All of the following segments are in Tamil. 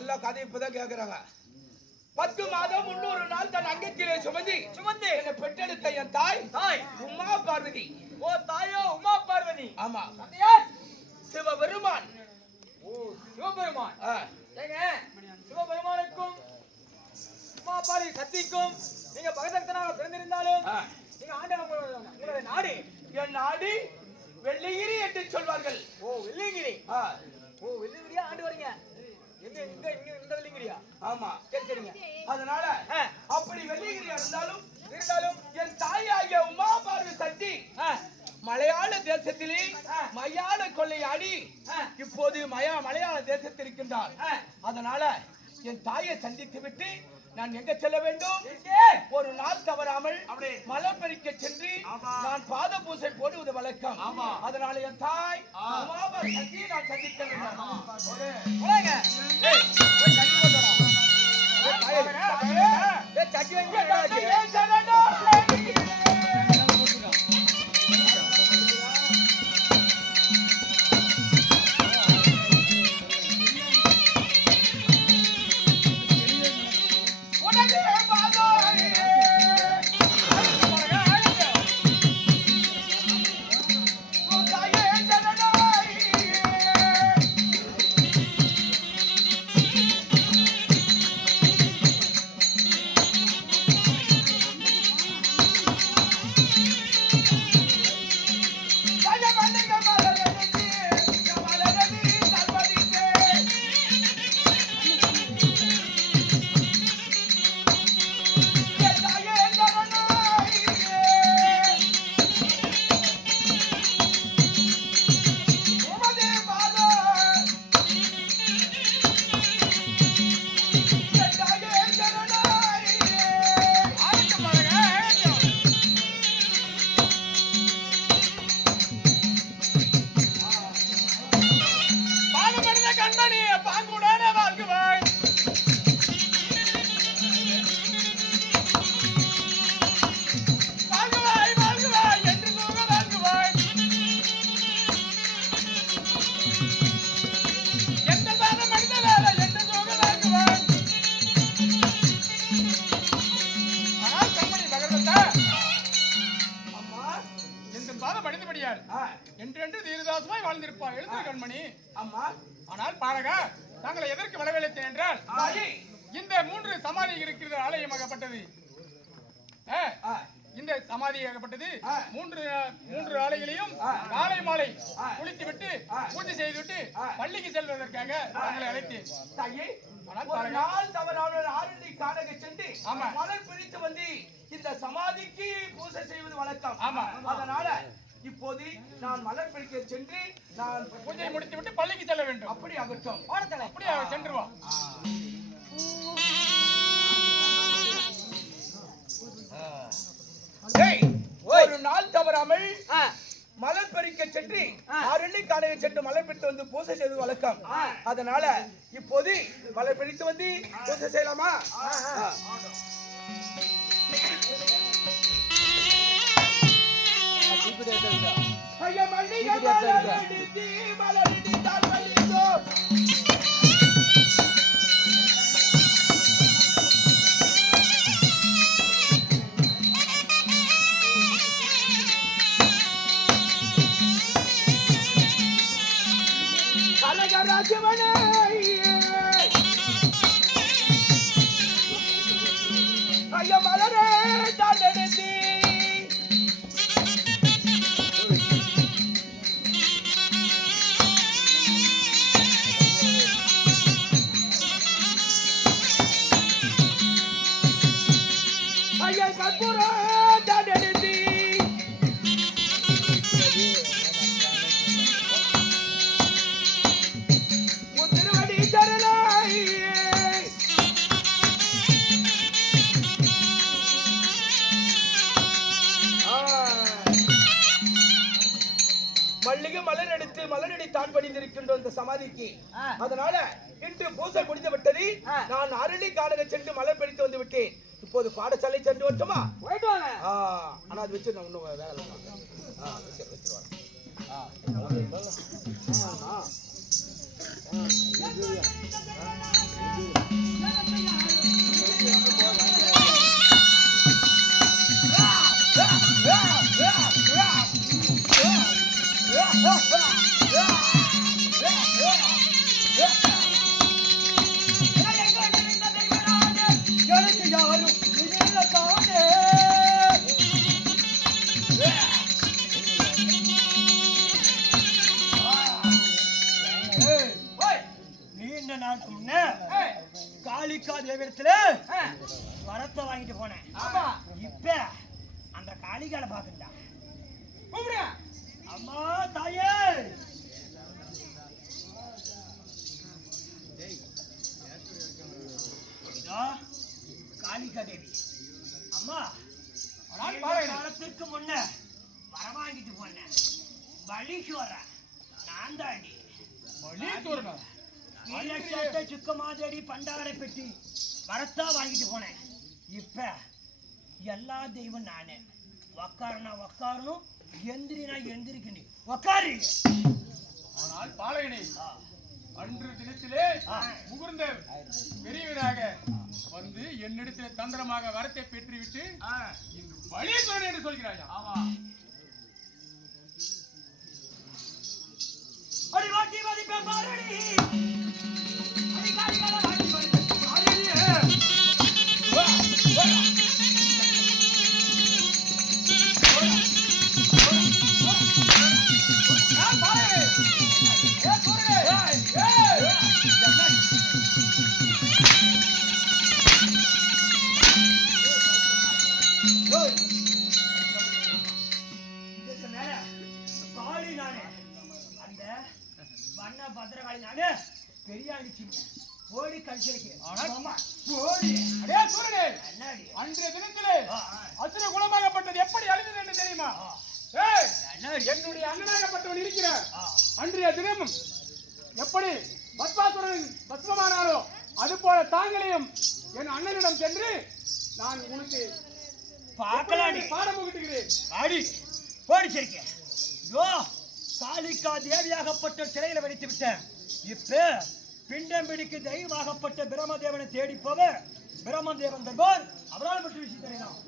நல்ல கதை இப்பதான் கேக்குறாங்க. 10 மாதம் 300 நாள் தன் அங்கத்திலே சுமந்து என்னை பெற்றெடுத்த என் தாய் உமா பார்வதி. ஓ தாயோ உமா பார்வதி. ஆமா. யார்? சிவபெருமான். ஓ சிவபெருமான். ஏங்க சிவபெருமானுக்கும் உமா பார்வதி சக்திக்கும் நீங்க பகதத்தனாக பிறந்திருந்தாலும் நீங்க ஆண்டவன் உங்களுடைய நாடு என் நாடு வெள்ளிகிரி என்று சொல்வார்கள். ஓ வெள்ளிகிரி. ஓ வெள்ளிகிரியா ஆண்டு வரீங்க? எங்க எங்க இங்க இந்த வெள்ளிகிரியா? ஆமா. சரி சரிங்க. அதனால அப்படி வெள்ளிகிரியா இருந்தாலும் என் தாயாகிய உமா பார்வதி சக்தி மலையாள தேசத்திலே மயான கொள்ளையாடி இப்போது மலையாள தேசத்தில் இருக்கின்றார். அதனால என் தாயை சந்தித்து விட்டு நான் எங்க செல்ல வேண்டும்? ஒரு நாள் தவறாமல் மலை பறிக்க சென்று நான் பாத பூசை போடுவது வழக்கம். அதனால என் தாய் உமா பார்வதி சக்தியை நான் சந்திக்க என்றென்று தீர்தாசமாய் வாழ்ந்திருப்பார். எழுந்து கண்மணி. அம்மா. ஆனால் பாரகா தாங்களை எதற்கு வரவழைத்தேன் என்றால் இந்த 3 சமாதி இருக்கிறது ஆலயமாகப்பட்டது. இந்த சமாதியாகப்பட்டது 3 ஆலைகளையும் காலை மாலை குளித்து விட்டு பூஜை செய்துவிட்டு பள்ளிக்கு செல்வதற்காக தங்களை அழைத்தேன். நாள் தவறாமல் ஆரண்டி காணக சென்று மலர் பிரித்து வந்து இந்த சமாதிக்கு பூஜை செய்வது வழக்கம். அதனால இப்போது நான் மலர் பிரிக்க சென்று நான் பூஜை முடித்து விட்டு பள்ளிக்கு செல்ல வேண்டும். அப்படி ஆகட்டும். அப்படி சென்று வா. ஒரு நாள் தவறாமல் மலர் பறிக்க சென்று ஆரண்டி காணக சென்று மலர் பிரித்து வந்து பூஜை செய்வது வழக்கம். அதனால இப்போது மலர் பிரித்து வந்து பூஜை செய்யலாமா? ஐயா மல்லிகை மலரடி மலரடி தாழ்வலிதோ கனகராஜவனே ஐயா மலரே தாழ்வலிதோ மல்லிகை மலர் எடுத்து மலரடி தான் படிந்திருக்கின்ற இந்த சமாதிக்கு. அதனால இன்று பூசை முடிந்து விட்டது. நான் அரளி காணக சென்று மலர் பறித்து வந்து விட்டேன். இப்போது பாடசாலை சென்று வரட்டுமா? ஆனா அது வச்சு நான் இன்னும் வேலை வச்சிருவாங்க. 2 நாளுக்கு முன்ன காளிக்கா தேவிடத்துல வரத்தை வாங்கிட்டு போனேன். இப்ப அந்த காளிகால பாக்குறா. அம்மா தாயே, காளிகா தேவி. அம்மா காலத்துக்கு முன்ன வர வாங்கிட்டு போனேன். பலீஸ்வரன் நான் தாண்டி. சுக்கமாதேடி பண்டாரை பெட்டி வரத்தா வாங்கிட்டு போனேன். இப்ப எல்லா தெய்வம் நானே. உக்காருனா உக்காரணும், எந்திரினா எந்திரிக்கணும். உக்காரு. ஆனால் பாலகனே, அன்று தினத்திலே முகர்ந்த பெரியவராக வந்து என்னிடத்தில் தந்திரமாக வரத்தை பெற்றுவிட்டு இன்று பலீஸ்வரன் என்று சொல்கிறாயா? ஆமா. அடிவாட்டி மதிப்பே பாரடி, அடிகாலிகால வாட்டி மதிப்பே பாரடி. பத்திரகாளி நானே பெரியாண்டி சின்ன போடி கழிச்சிருக்கேன். அன்றைய தினத்திலே அசுர குலமாகப்பட்டது எப்படி அழிந்தது என்று தெரியுமா? என்னுடைய அண்ணனாகப்பட்டவன் இருக்கிறார். அன்றைய தினமும் எப்படி பத்மாசுரன் பத்மமானாரோ அது போல தாங்களையும் என் அண்ணனிடம் சென்று நான் உனக்கு பார்க்கலாம் பாடம் புகட்டுகிறேன். ஆடி போடிச்சிருக்கேன். காளிக்கா தேவியாகப்பட்ட சிறையில வெடித்து விட்டேன். இப்ப பிண்டம் பிடிக்கு தெய்வமாகப்பட்ட பிரம்மதேவனை தேடி போவ பிரம்மதேவன் தர்பார் அவரால் மட்டும் விஷயம் தெரியலாம்.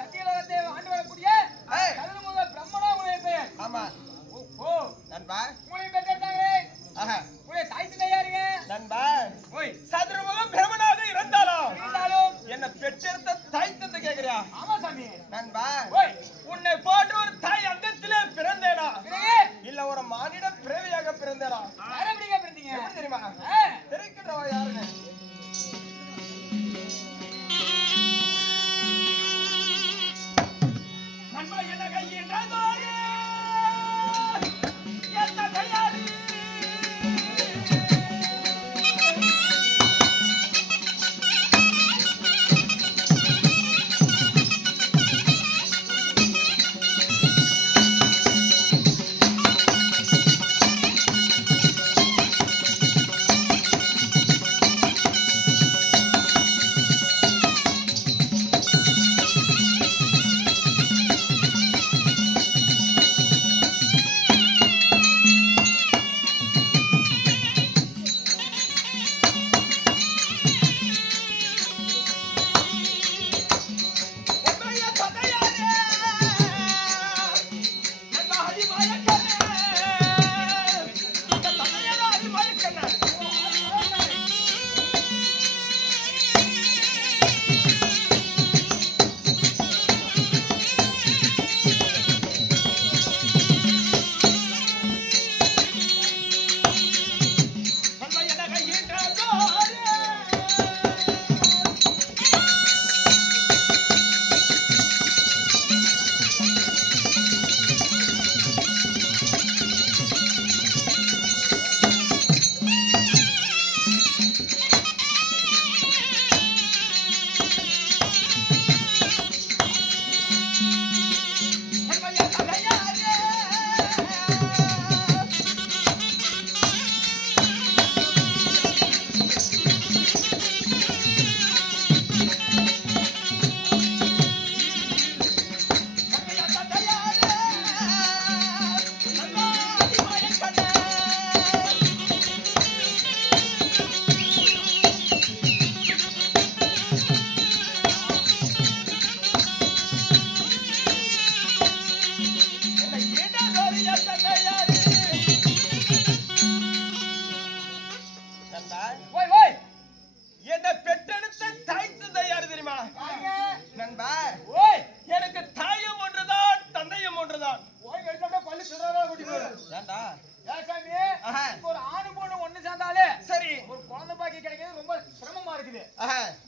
சத்தியலோகத்தை ஆண்டு வரக்கூடிய சதுர்முக பிரம்மனா உங்களுடைய பெயர். ஆமா ஓ நண்பா. உங்களை பெற்றாங்க. ஆஹா உங்களுடைய தாய் தந்தை யாருங்க? நண்பா. ஓய் சதுர்முகம் பிரமனாக இருந்தாலும் இருந்தாலும் என்ன பெற்றெடுத்த தாய் தந்தை கேக்குறியா? ஆமா சாமி. நண்பா. ஓய் உன்னை போன்ற ஒரு தாய் அந்தத்திலே பிறந்தேனா பிறகு இல்ல ஒரு மானிட பிறவியாக பிறந்தேனா? யாரை எப்படிங்க பிறந்தீங்க? எப்படி தெரியுமா? தெரிவிக்கின்றவ யாருங்க? நண்பா என்ன கையின்றதோரே என்ன கையாளி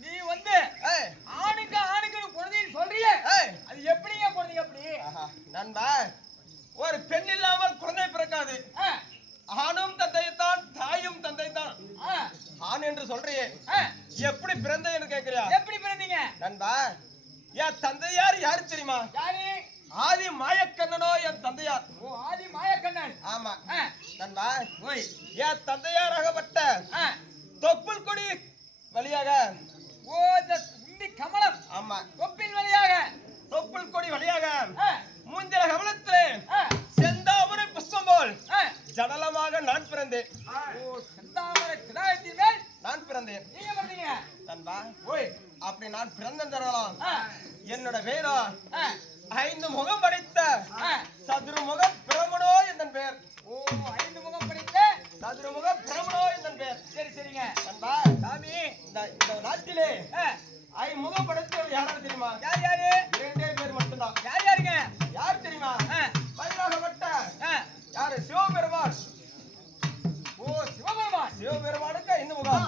நீ வந்து ஆணுக்கு ஆணுக்கு குழந்தைன்னு சொல்றியே, அது எப்படிங்க குழந்தைங்க அப்படி? நண்பா, ஒரு பெண் இல்லாமல் குழந்தை பிறக்காது. ஆணும் தந்தைத்தான், தாயும் தந்தைத்தான். ஆண் என்று சொல்றியே, எப்படி பிறந்த என்று கேட்கிறியா? எப்படி பிறந்தீங்க? நண்பா, என் தந்தையார் யாரு தெரியுமா? யாரு? ஆதி மாயக்கண்ணனோ என் தந்தையார். ஓ, ஆதி மாயக்கண்ணன். ஆமா நண்பா. ஓய், என் தந்தையாராகப்பட்ட தொப்புள் கொடி வழியாக, ஓ இந்த இந்தி கமலம். ஆமா, தொப்பின் வழியாக, தொப்புள் கொடி வழியாக மூஞ்சல கமலத்திலே செந்தாமரை புஷ்பம் போல் ஜடலமாக நான் பிறந்தேன். ஓ, செந்தாமரை கிடாயத்தின் மேல் நான் பிறந்தேன். நீங்க பிறந்தீங்க நண்பா. ஓய், அப்படி நான் பிறந்தென்றலாம் என்னோட பேரோ 5 முகம் படைத்த சதுர்முக பிரமனோ என் பெயர். ஓ, 5 முகம் படைத்த சதுர்முக பிரமனோ என் பெயர். சரி சரிங்க. நண்பா, சாமி, இந்த நாட்டிலே 5 முகம் படைத்தவர் யாராவது தெரியுமா? யார் யாரு? 2 பேர் மட்டும்தான். யார் யாருங்க? யார் தெரியுமா? மயிலாகப்பட்ட யாரு? சிவபெருமான். ஓ, சிவபெருமான். சிவபெருமானுக்கு 5 முகம்,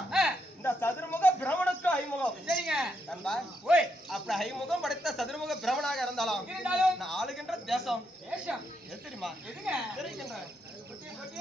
இந்த சதுர்முக பிரமனுக்கு 5 முகம். சரிங்க. நண்பா, ஓய், அப்படி 5 முகம் படைத்த சதுர்முக பிரமனாக இருந்தாலும் நான் ஆளுகின்ற தேசம் தேசம் எது தெரியுமா? எதுங்க? தெரிவிக்கின்றேன். பொட்டி பொட்டி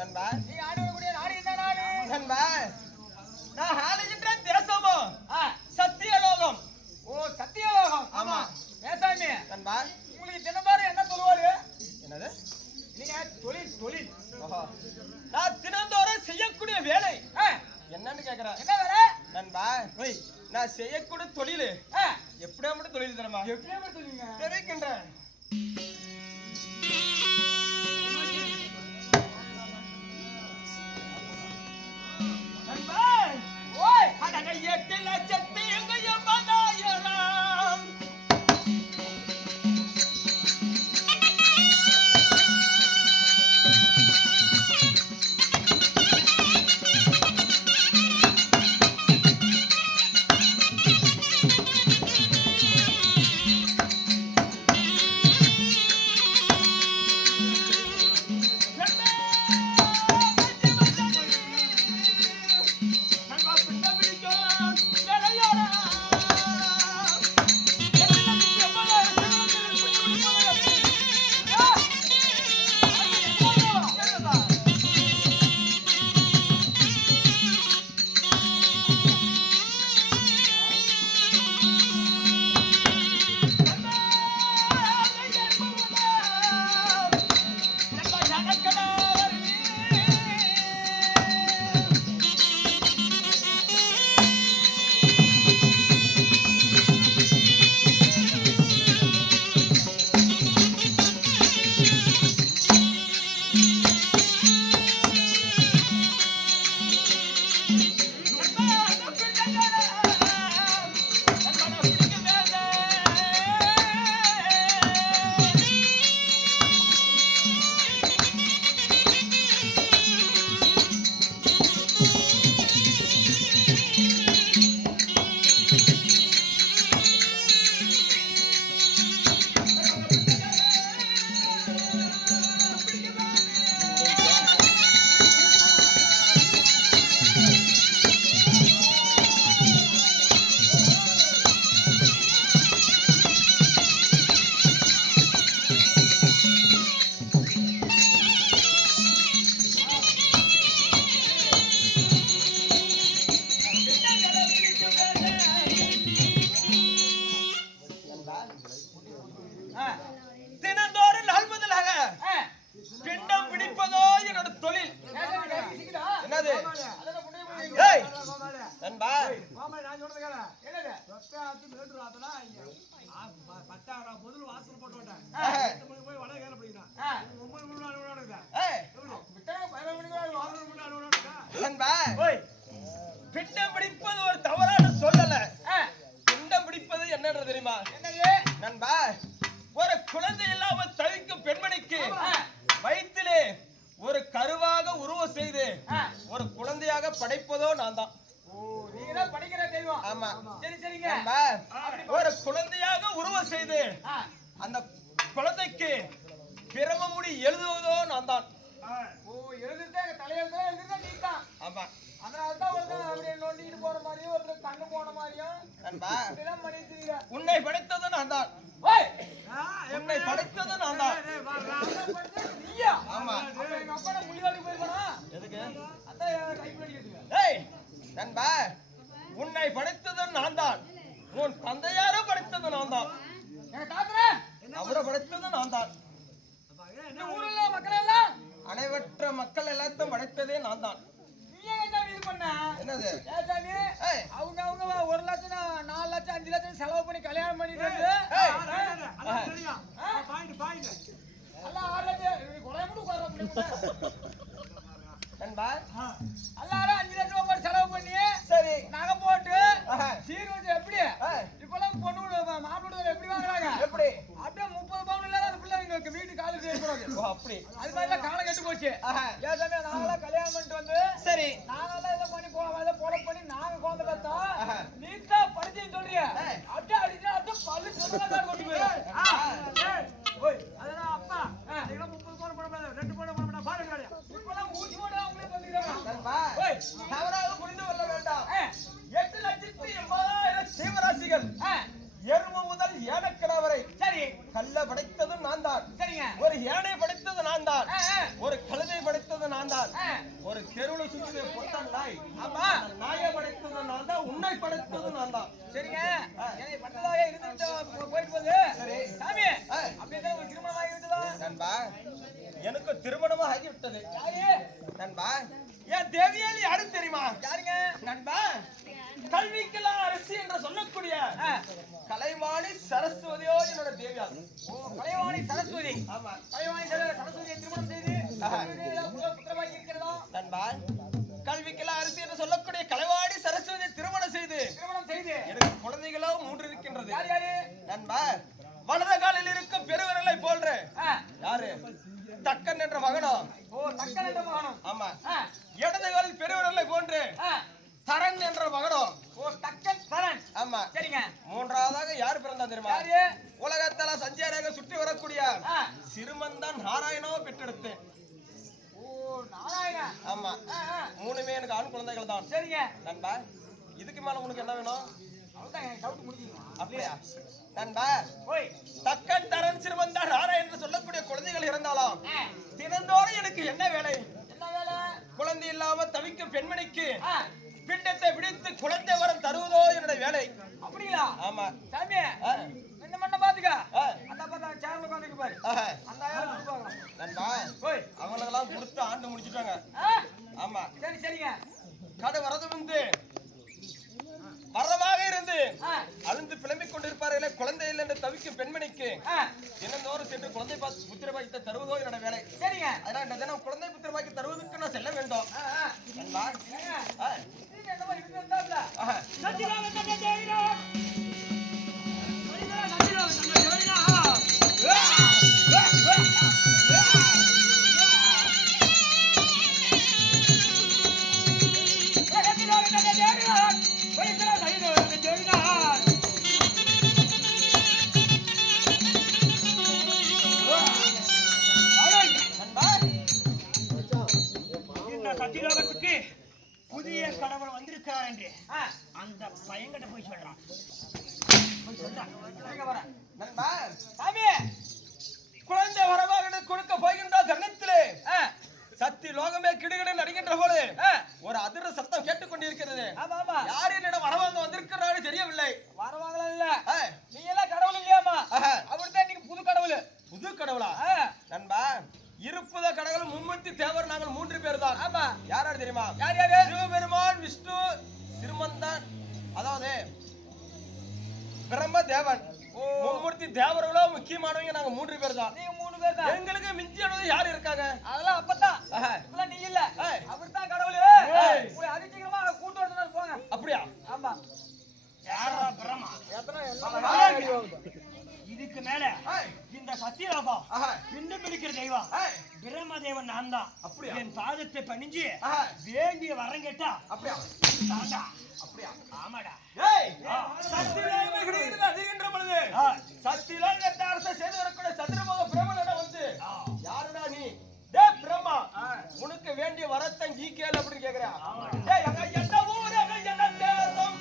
நண்பா நீ ஆடக்கூடிய நாடு என்ன நாடு? நண்பா நான் ஆளுகின்ற தேசமோ சத்தியலோகம். ஓ சத்தியலோகம். ஆமா ஏசாமி நண்பா. உங்களுக்கு தினந்தாரு என்ன சொல்லுவாரு? என்னது? நீங்க தொழில் தொழில். ஓஹோ நான் தினந்தோறும் செய்யக்கூடிய வேலை என்னன்னு கேக்குறேன். என்ன வேலை? நண்பா நான் செய்யக்கூடிய தொழில் எப்படியா மட்டும் தொழில் தரமா எப்படியே சொல்லுங்க. தெரிவிக்கின்றேன். நண்பா ஓய் 8 லட்சத்து எங்க 80,000 தினந்தோறும் நாள் முதலாக பிண்டம் பிடிப்பதோ என்னோட தொழில். என்னது? ஏய் நண்பா நான் சொல்றது கேள. என்னது? போய் வட கேள பிடிக்கிறான். 9 மணி நேரம் நடக்குதா? ஏய் விட்டா 11 மணி நேரம் 6 மணி நேரம் நடக்குதா? நண்பா பிண்டம் பிடிப்பது ஒரு தவறான சொல்லல. பிண்டம் பிடிப்பது என்னன்னு தெரியுமா? என்னது? நண்பா ஒரு குழந்தை இல்லாம தவிக்கும் பெண்மணிக்கு வயிற்றிலே ஒரு கருவாக உருவம் செய்து ஒரு குழந்தையாக படைப்பதோ நான் தான். நீங்க தான் படிக்கிற தெய்வம். ஆமா சரி சரிங்க. நண்பா ஒரு குழந்தையாக உருவம் செய்து அந்த குழந்தைக்கு பிரம முடி எழுதுவதோ நான் தான். ஓ எழுதுதே தலையெழுத்தா எழுதுதே நீ தான். ஆமா அதனால தான் ஒருத்தன் அப்படியே நோண்டிட்டு போற மாதிரியும் ஒருத்தன் கண்ணு போன மாதிரியும் நண்பா இதெல்லாம் பண்ணிட்டு இருக்கீங்க. உன்னை படைத்தது நான் தான். ஓய் உன்னை படைத்தது நான் தான். நீயா? ஆமா எங்க அப்பா நான் முள்ளிவாடி போயிருக்கானா? எதுக்கு? அதான் டைப் பண்ணிக்கிட்டு. ஏய் நண்பா உன்னை படைத்தது நான் தான். உன் தந்தையாரோ படைத்தது நான் தான். எங்க தாத்தரா அவரை படைத்தது நான் தான். இந்த ஊர்ல மக்கள் எல்லாம் அனைவற்ற மக்கள் எல்லாத்தையும் படைத்ததே நான் தான். நீ எங்க இது பண்ண? என்னது? ஏ சாமி ஏய் அவங்க 1 லட்சம் 4 லட்சம் 5 லட்சம் செலவு பண்ணி கல்யாணம் பண்ணிட்டு வந்து ஏய் அல்ல 6 லட்சம் கொலை முடி உட்கார்ற நண்பா எல்லாரும் 5 லட்சம் ரூபாய் போட்டு செலவு பண்ணி சரி நகை போட்டு ஆஹா. சீர் வச்சு எப்படி இப்பெல்லாம் பொண்ணு மாப்பிள்ளை எப்படி வாங்குறாங்க? எப்படி? அப்படியே 30 பவுன் இல்லாத அந்த பிள்ளை எங்க வீட்டு காலேஜ் ஏற்படாது. ஓ அப்படி. அது மாதிரி காலம் கெட்டு போச்சு. ஆஹா. ஏன் சாமி நாங்களாம் கல்யாணம் பண்ணிட்டு வந்து சரி நாங்களாம் இதை பண்ணி போட பண்ணி நாங்க குழந்தை பார்த்தா ஆஹா. நீ தான் படிச்சுன்னு சொல்றிய ஏய். அப்படியே அடிச்சா அப்படியே பல்லு சொன்னதான் கொண்டு போயிடும். ஓய் அதெல்லாம் அப்பா நீங்க 30 பவுன் போட முடியாது 2 பவுன் போட முடியாது பாருங்க இப்பெல்லாம் ஊசி போட அவங்களே வந்துக்கிறாங்க. நண்பா ஓய் தவறாக புரிந்து கொள்ள வேண்டாம். 8,80,000 ஜீவராசிகள் எருமை முதல் ஏனக்கடா வரை சரி கல்ல படைத்ததும் நான் தான். சரிங்க ஒரு யானை படைத்தது நான் தான். ஒரு கழுதை படைத்தது நான் நான் தான். ஒரு தெருவுல சுத்தி பொட்டான் நாய். ஆமா. அந்த நாயை படைத்தது நான் தான், உன்னை படைத்தது நான் தான். சரிங்க என்னை பட்டதாக இருந்துட்டு போயிட்டு போகுது சரி. சாமி அப்படியே தான் ஒரு திருமணம் ஆகிவிட்டதா நண்பா, எனக்கு திருமணமாக ஆகிவிட்டது. யாரு நண்பா, என் தேவியாளி யாரு தெரியுமா? யாருங்க நண்பா, கல்விக்கெல்லாம் அரசி என்று சொல்லக்கூடிய கலைவாணி சரஸ்வதியோ என்னோட தேவியாள். ஓ கலைவாணி சரஸ்வதி ஆமா. கலைவாணி சரஸ்வதியை திருமணம் செய்து புத்திரமாகி இருக்கிறதா நண்பா, கல்விக்கெல்லாம் அரசி என்று சொல்லக்கூடிய கலைவாணி சரஸ்வதியை திருமணம் செய்து எனக்கு குழந்தைகளோ 3 இருக்கின்றது. யார் யாரு நண்பா, வலது காலில் இருக்கும் பெருவரலை போன்ற யாரு தக்கன் என்ற மகனோ. ஓ தக்கன் என்ற மகனும் ஆமா. இடது காலில் பெருவரலை போன்று தரன் என்ற மகனோ. ஓ தக்கன் தரன். ஆமா. சரிங்க. மூன்றாவதாக யார் பிறந்தா தெரியுமா? யாரு உலகத்தல சஞ்சாரியாக சுற்றி வரக்கூடிய சிறுமந்தான் நாராயணோ பெற்றெடுத்தேன். ஓ நாராயணா. ஆமா. 3மே எனக்கு ஆண் குழந்தைகள் தான். சரிங்க. நண்பா, இதுக்கு மேல உனக்கு என்ன வேணும்? அவ்வளவுதான் எனக்கு டவுட் முடிஞ்சிருக்கும். அப்படியா? நண்பா, ஓய் தக்கன் தரன் சிறுமந்தான் நாராயணன் என்று சொல்லக்கூடிய குழந்தைகள் இருந்தாலும் தினந்தோறும் எனக்கு என்ன வேலை? என்ன வேலை? குழந்தை இல்லாம தவிக்கும் பெண்மணிக்கு பிண்டத்தை பிடித்து குழந்தை வரம் தருவதோ என்னுடைய வேலை. அப்படிங்களா? ஆமா. சாமி என்ன பண்ண பாத்துக்க அந்த பார்த்தா சேனல் உட்கார்ந்து பாரு அந்த ஆளு கொடுப்பாங்க. நண்பா, ஓய் அவங்களுக்கெல்லாம் கொடுத்து ஆண்டு முடிச்சிட்டாங்க. ஆமா. சரி சரிங்க. கடை வரது வந்து வரமாக இருந்து அழுந்து பிளம்பிக் கொண்டிருப்பார்களே குழந்தை இல்லை என்று தவிக்கும் பெண்மணிக்கு தினந்தோறும் சென்று குழந்தை புத்திர பாக்கியத்தை தருவதோ என்னோட வேலை. சரிங்க. அதனால இந்த தினம் குழந்தை புத்திர பாக்கியம் தருவதற்கு நான் செல்ல வேண்டும். நண்பா, என்னமா இது இருந்தாப்ல சத்தியலோகத்துக்கு புதிய கடவுள் வந்திருக்கிறார் என்று அந்த பையன்கிட்ட போய் சொல்றான். நண்பா, சாமி குழந்தை வரவாக கொடுக்க போகின்ற தருணத்திலே சத்தி லோகமே கிடுகிடு நடிக்கின்ற போது ஒரு அதிர சத்தம் கேட்டுக்கொண்டிருக்கிறது. ஆமா ஆமா. யார் என்னிடம் வரவாங்க வந்திருக்கிறாரு தெரியவில்லை. வரவாங்களா இல்ல நீங்க எல்லாம் கடவுள் இல்லையாமா? அப்படித்தான் நீங்க புது கடவுள். புது கடவுளா? நண்பா, இருப்புத கடவுள் மும்மூர்த்தி தேவர் நாங்கள் 3 பேர் தான். ஆமா. யார் யார் தெரியுமா? யார் யாரு? சிவபெருமான், விஷ்ணு, சிறுமந்தான், அதாவது பிரம்மதேவன். மும்மூர்த்தி தேவர்களோ முக்கியமானவங்க நாங்க 3 பேர் தான். நீங்க 3 பேர் தான். எங்களுக்கு மிஞ்சியானது யார் இருக்காங்க? அதெல்லாம் அப்பதான். இப்பலாம் நீ இல்ல. அவர்தான் கடவுள். போய் அதிசீக்கிரமா கூட்டு வரணும் போங்க. அப்படியா? ஆமா. யாரா பிரம்மா? இதுக்கு மேல இந்த சத்தியலோகம் பிண்டம் பிடிக்கிற தெய்வம் பிரம்மதேவன் நான் தான். அப்படியா? என் பாதத்தை பணிஞ்சு வேண்டிய வரம் கேட்டா அப்படியா? அப்படியா? ஆமாடா. சத்தியலோகமே கிடைக்கிறது அதிகின்ற பொழுது சத்தியலோகத்தை அரசை செய்து வரக்கூடிய சந்திரமுக பிரம்மனிடம் வந்து யாருடா நீ? டே பிரம்மா, உனக்கு வேண்டிய வரத்தை நீ கேளு அப்படின்னு கேக்குறா. டேய் அங்க என்ன ஊரு, அங்க என்ன தேசம்?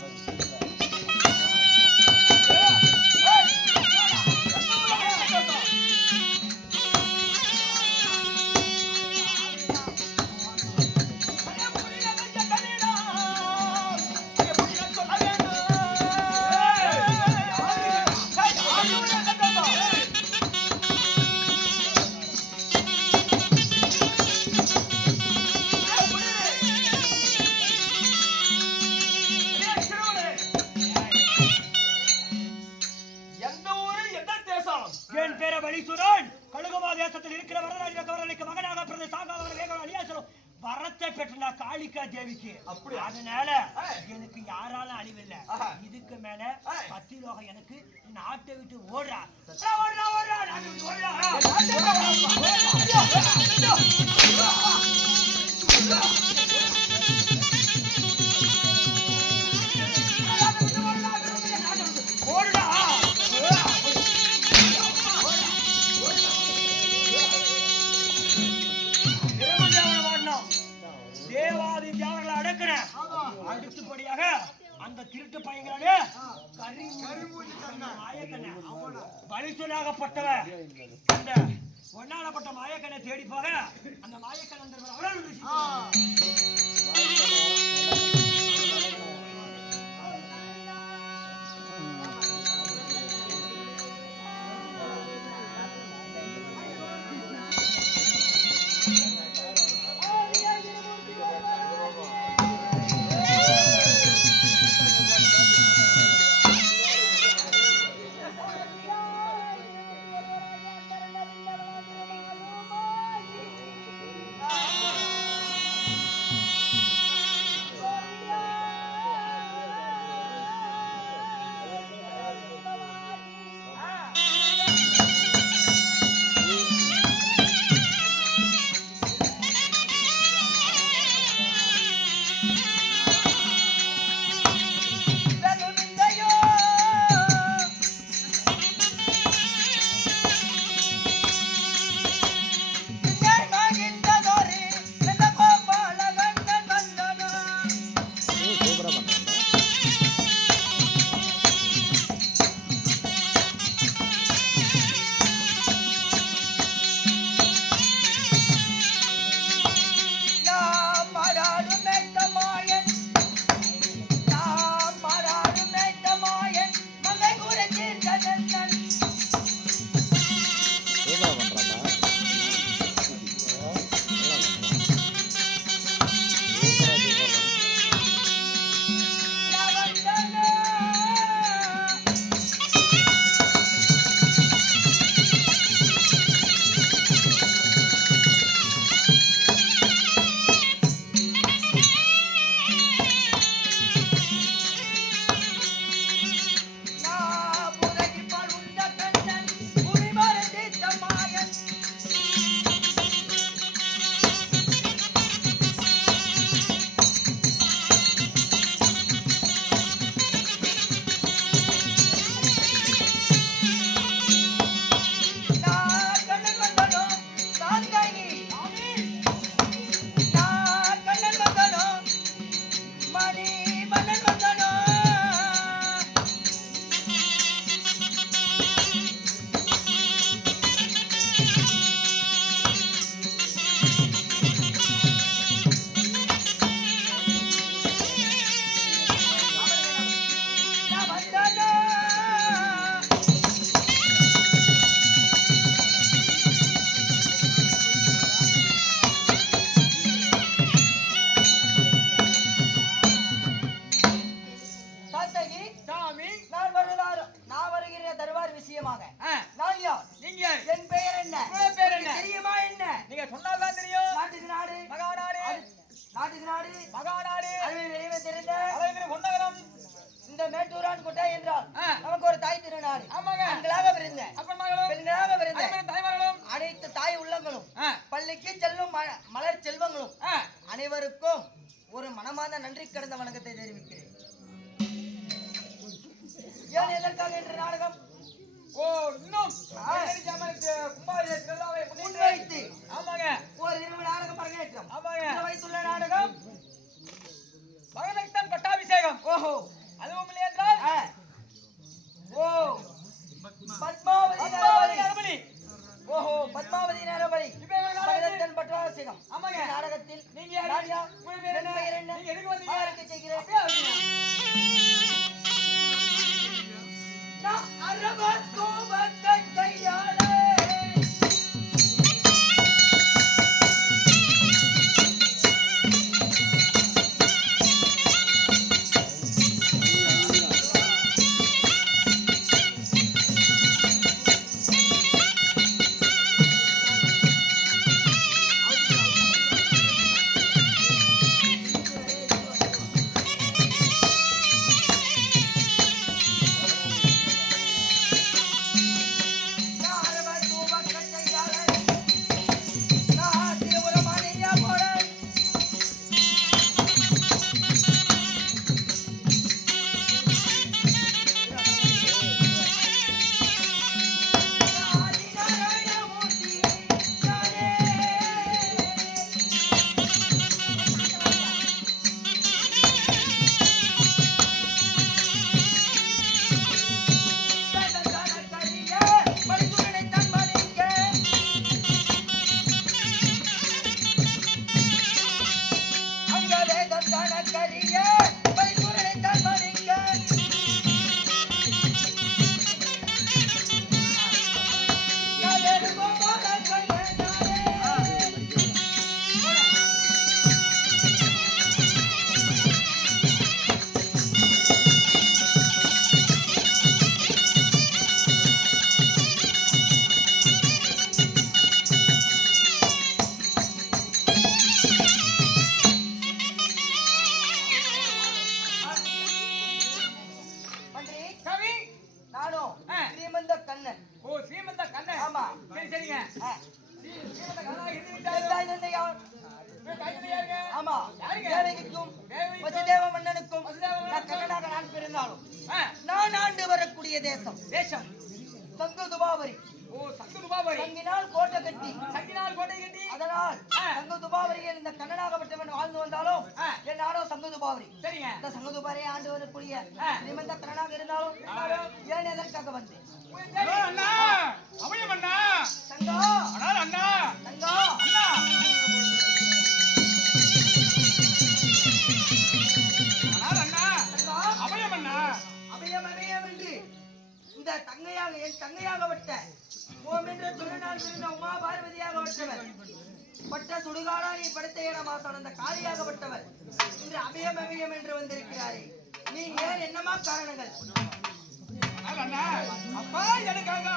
அதனால எனக்கு யாராலும் அழிவில்லை. இதுக்கு மேல சத்தியலோகம் எனக்கு நாட்டை விட்டு ஓடுறா. தேவாதி தேவர்களை அடக்குறேன். அடுத்தபடியாக அந்த திருட்டு பையங்களே பலிசனாகப்பட்டவ அந்த ஒன்னாலப்பட்ட மாயக்கண்ணை தேடி போக அந்த மாயக்கண்ணன் இந்த மேட்டூரான் குட்டை என்றால் நமக்கு ஒரு தாய் திருநாடு. ஆமாங்க. பெண்களாக பிறந்த அப்பன்மார்களும் பெண்களாக பிறந்த தாய்மார்களும் அனைத்து தாய் உள்ளங்களும் பள்ளிக்கு செல்லும் மலர் செல்வங்களும் அனைவருக்கும் ஒரு மனமார்ந்த நன்றி கடந்த வணக்கத்தை தெரிவிக்கிறேன். ஏன் எதற்காக என்ற நாடகம் இன்னும் முன்வைத்து ஆமாங்க ஒரு 20 நாடகம் அரங்கேற்றம். ஆமாங்க. இந்த வயசுள்ள நாடகம் மகனுக்குத்தான் பட்டாபிஷேகம். ஓஹோ அதுவும் இல்லை என்றால் ஓ பத்மாவதி நரபலி. நரபலி. ஓஹோ பத்மாவதி நரபலி இப்ப என்ன நாடகம்? மகதத்தன் பட்டாபிஷேகம். ஆமாங்க. இந்த நாடகத்தில் நீங்க யாரு? நான் யார்? உங்கள் பேர் என்ன? என் பெயர் என்ன? நீங்க எதுக்கு வந்தீங்க? யாருக்கு செய்கிறேன்? அப்படியே வந்தீங்க. நான் அரவன் கோபத்தை கையாளே நான் ஆண்டு வரக்கூடிய தேசம் சங்கு துபாவரி. சங்கினால் கோட்டை கட்டி அதனால் சங்கு துபாவரியில் இந்த கண்ணனாகப்பட்டவன் வாழ்ந்து வந்தாலும் என் நாடோ சங்கு துபாவரி. இந்த சங்கு துபாவரியை ஆண்டு வரக்கூடிய நிமிந்த கண்ணனாக இருந்தாலும் ஏன் எதற்காக வந்தேன்? சங்கா சங்கா இந்த தங்கையாக என் தங்கையாகப்பட்ட ஓம் என்ற திருநாள் பிறந்த உமா பார்வதியாகப்பட்டவர் பட்ட சுடுகாடா நீ படுத்த இடமாசான் அந்த காளியாகப்பட்டவர் இன்று அபயம் அபயம் என்று வந்திருக்கிறாரே, நீ ஏன் என்னமா காரணங்கள்? அப்பா எனக்காக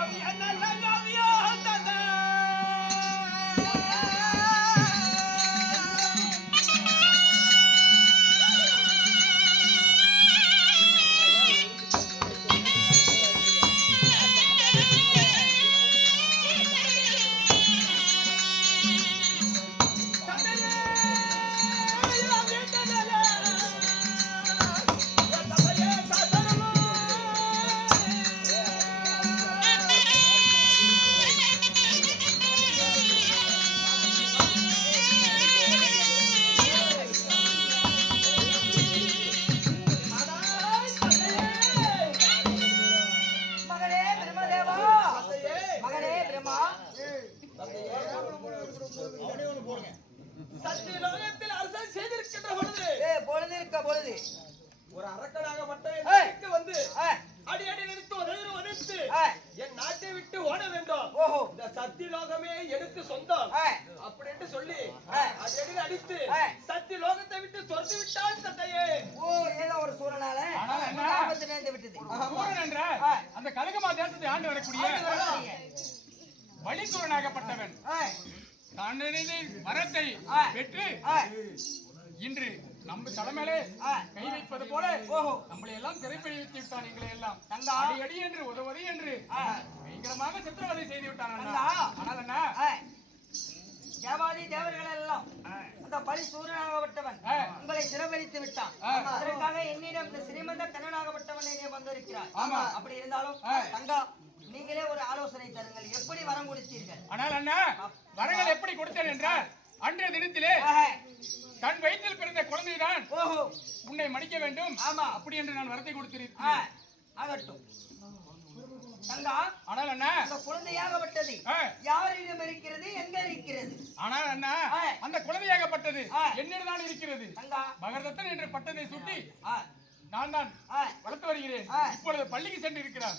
ஒரு அரக்கனாகப்பட்ட வந்து அடி அடி நிறுத்து உதைத்து என் நாட்டை விட்டு ஓட வேண்டும். இந்த சத்தியலோகமே எனக்கு சொந்தம் அப்படின்னு சொல்லி அடி அடித்து சத்தியலோகத்தை விட்டு துரத்தி விட்டான் தந்தையே. ஏதோ ஒரு சூழனால விட்டது. அந்த கலிகமா தேசத்தை ஆண்டு வரக்கூடிய வழிசூரனாகப்பட்டவன் வரத்தை பெற்று இன்று நம்ம தலைமையிலே கை வைப்பது போல நம்மளை எல்லாம் சிறைப்பிடி வைத்து விட்டான். எங்களை எல்லாம் அடி அடி என்று உதவதி என்று பயங்கரமாக சித்திரவதை செய்து விட்டான். ஆனால் என்ன தேவாதி தேவர்கள் எல்லாம் அந்த பலி சூரனாகப்பட்டவன் உங்களை சிறைபிடித்து விட்டான். அதற்காக என்னிடம் இந்த சிறிமந்த கண்ணனாகப்பட்டவன் வந்திருக்கிறார். அப்படி இருந்தாலும் தங்கா நீங்களே ஒரு ஆலோசனை தருங்கள். எப்படி வரம் கொடுத்தீர்கள்? ஆனால் அண்ணா வரங்கள் எப்படி கொடுத்தேன் என்றால் அன்றைய தினத்திலே தன் வயிற்றில் பிறந்த குழந்தைதான் உன்னை மடிக்க வேண்டும். ஆமா அப்படி என்று நான் வரத்தை கொடுத்திருக்கிறேன். ஆகட்டும் தங்கா. ஆனால் அண்ணா அந்த குழந்தையாகப்பட்டது யாரிடம் இருக்கிறது, எங்க இருக்கிறது? ஆனால் அண்ணா அந்த குழந்தையாகப்பட்டது என்னிடம் இருக்கிறது. மகரதத்தன் என்ற பட்டத்தை சுட்டி நான் தான் வளர்த்து வருகிறேன். இப்பொழுது பள்ளிக்கு சென்று இருக்கிறார்.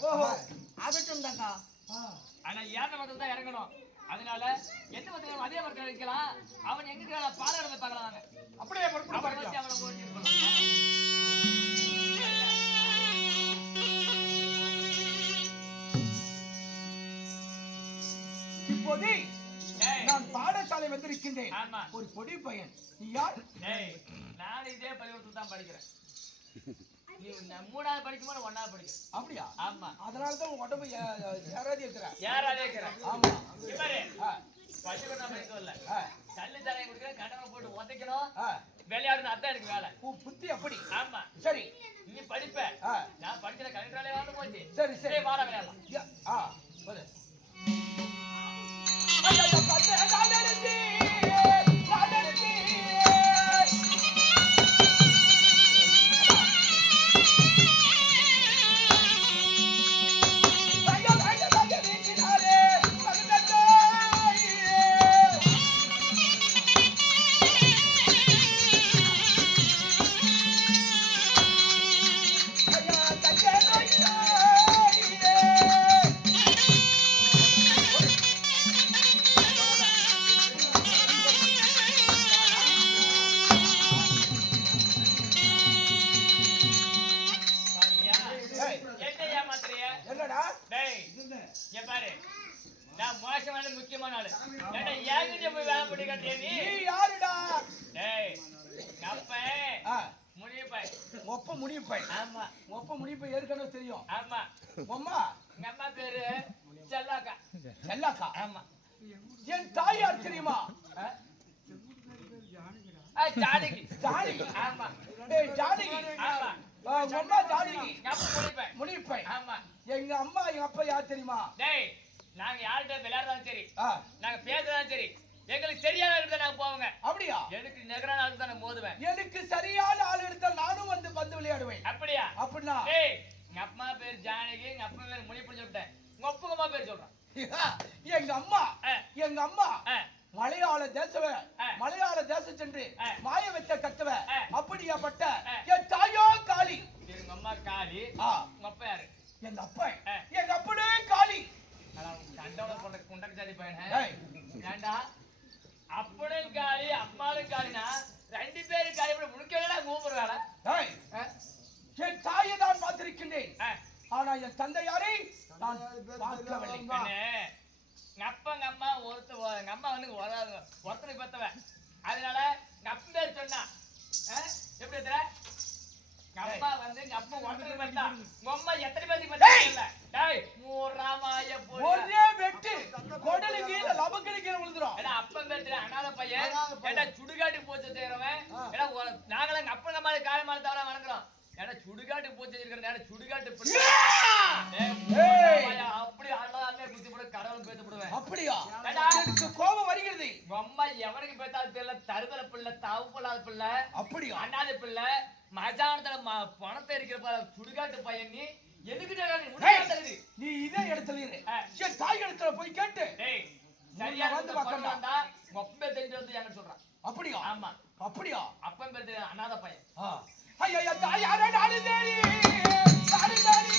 ஆகட்டும் தங்கா. ஆனா ஏத்த மக்கள் தான் இறங்கணும். அதனால எந்த மக்கள் அதே மக்கள் வைக்கலாம். அவன் எங்க பாலாடுறத பார்க்கலாம். அப்படியே பொறுப்பு அவனை போட்டு இப்போது நான் பாடசாலை வந்திருக்கின்றேன். ஒரு பொடி பையன். நீ யார்? நான் இதே பள்ளிக்கூடத்துல தான் படிக்கிறேன். நீ 3வது படிக்கும்போது 1வது படிக்கிறேன். அப்படியா? ஆமா. அதனாலதான் உன் உடம்பு யாராவது இருக்கிற. ஆமா. இவரே பள்ளிக்கூடம் படிக்க வரல. தள்ளி தரையை குடிக்கிறேன், கடனை போட்டு உதைக்கணும், விளையாடுன்னு அதான் எனக்கு வேலை. புத்தி அப்படி. ஆமா. சரி நீ படிப்ப, நான் படிக்கிற கலெக்டராலே வந்து போச்சு. சரி சரி வாட விளையாடலாம். போது முக்கியமான ஆளு. ஏங்கிட்ட போய் வேலை பண்ணி கட்டிய நீ யாருடா? ஒப்ப முடியப்பை. ஆமா. ஒப்ப முடியப்பை ஏற்கனவே தெரியும். ஆமா. அம்மா எங்க அம்மா பேரு செல்லாக்கா. செல்லாக்கா? ஆமா. என் தாயார் தெரியுமா? ஜானகி. ஜானகி? ஆமா. ஜானகி? ஆமா. அம்மா ஜானகி. முடிப்பை. ஆமா. எங்க அம்மா எங்க அப்பா யார் தெரியுமா? டேய் நாங்க யார்கிட்ட விளையாடுறதாலும் சரி, நாங்க பேசுறதாலும் சரி, எங்களுக்கு சரியான ஆள் நாங்க போவாங்க. அப்படியா? எனக்கு நெகரான ஆள் தான் நான் மோதுவேன். எனக்கு சரியான ஆள் எடுத்தால் நானும் வந்து பந்து விளையாடுவேன். அப்படியா? அப்படின்னா டேய் எங்க அப்பா பேர் ஜானகி, எங்க அப்பா பேர் முடிப்பு சொல்லிட்டேன். உங்க அப்பா அம்மா பேர் சொல்றேன். எங்க அம்மா மலையாள தேசம் சென்று மாய வச்ச கத்துவ. அப்படியாப்பட்ட என் தாயோ காளி. எங்க அம்மா காளி. உங்க அப்பா யாரு? எங்க அப்பா எங்க அப்பனே காளி. கண்டவள போன்ற குண்டக்க ஜாதி பையன். ஏண்டா அப்பனும் காளி அம்மாவும் காளினா ரெண்டு பேரும் காளி இப்படி முழுக்கவேடா கூப்பிடுறாளா? என் தாயை நான் பார்த்திருக்கின்றேன். ஆனா என் தந்தையாரை நான் பார்க்கவில்லை. எங்க அப்பா எங்க அம்மா எங்க அம்மா வந்து ஒருத்தனை பார்த்தவ. அதனால எங்க அப்பா பேர் சொன்னா எப்படி தெரியல? எங்க அப்பா வந்து எங்க அப்பா ஒருத்தனை பார்த்தா உங்க அம்மா எத்தனை பேருக்கு பார்த்தா? டேய் மூராமாய போய் ஒரே வெட்டு கொடலு கீழ லபக்கல கீழ விழுந்துரும். ஏடா அப்பன் பேர் தெரியல அனாதை பையன். ஏடா சுடுகாட்டு போச்சு தேறவன். ஏடா நாங்கள எங்க அப்பா அம்மா காலை மால தவற வணங்குறோம். ஏடா சுடுகாட்டு போச்சு இருக்கற நேரா சுடுகாட்டு பிள்ளை. ஏய் அப்படி அண்ணாமே குத்தி போட கடவுள் பேத்து போடுவேன். அப்படியா? எனக்கு கோபம் வருகிறது. அம்மா எவனுக்கு பேத்தாலும் தெரியல, தருதல பிள்ளை, தாவுப்பலாத பிள்ளை. அப்படியா? அண்ணாத பிள்ளை மஜானத்துல பணத்தை இருக்கிற சுடுகாட்டு பையன். நீ எதுக்கு நீ இதே இடத்துல இரு. என் தாய் இடத்துல போய் கேட்டு சரியா வந்து பார்க்கறதா ஒப்பே தெரிஞ்சு வந்து என்கிட்ட சொல்றான். அப்படியா? ஆமா. அப்படியா? அப்பன் பேர் தெரியாது அனாதை பையன். ஐயா தாயாரே நானே தேடி நானே தேடி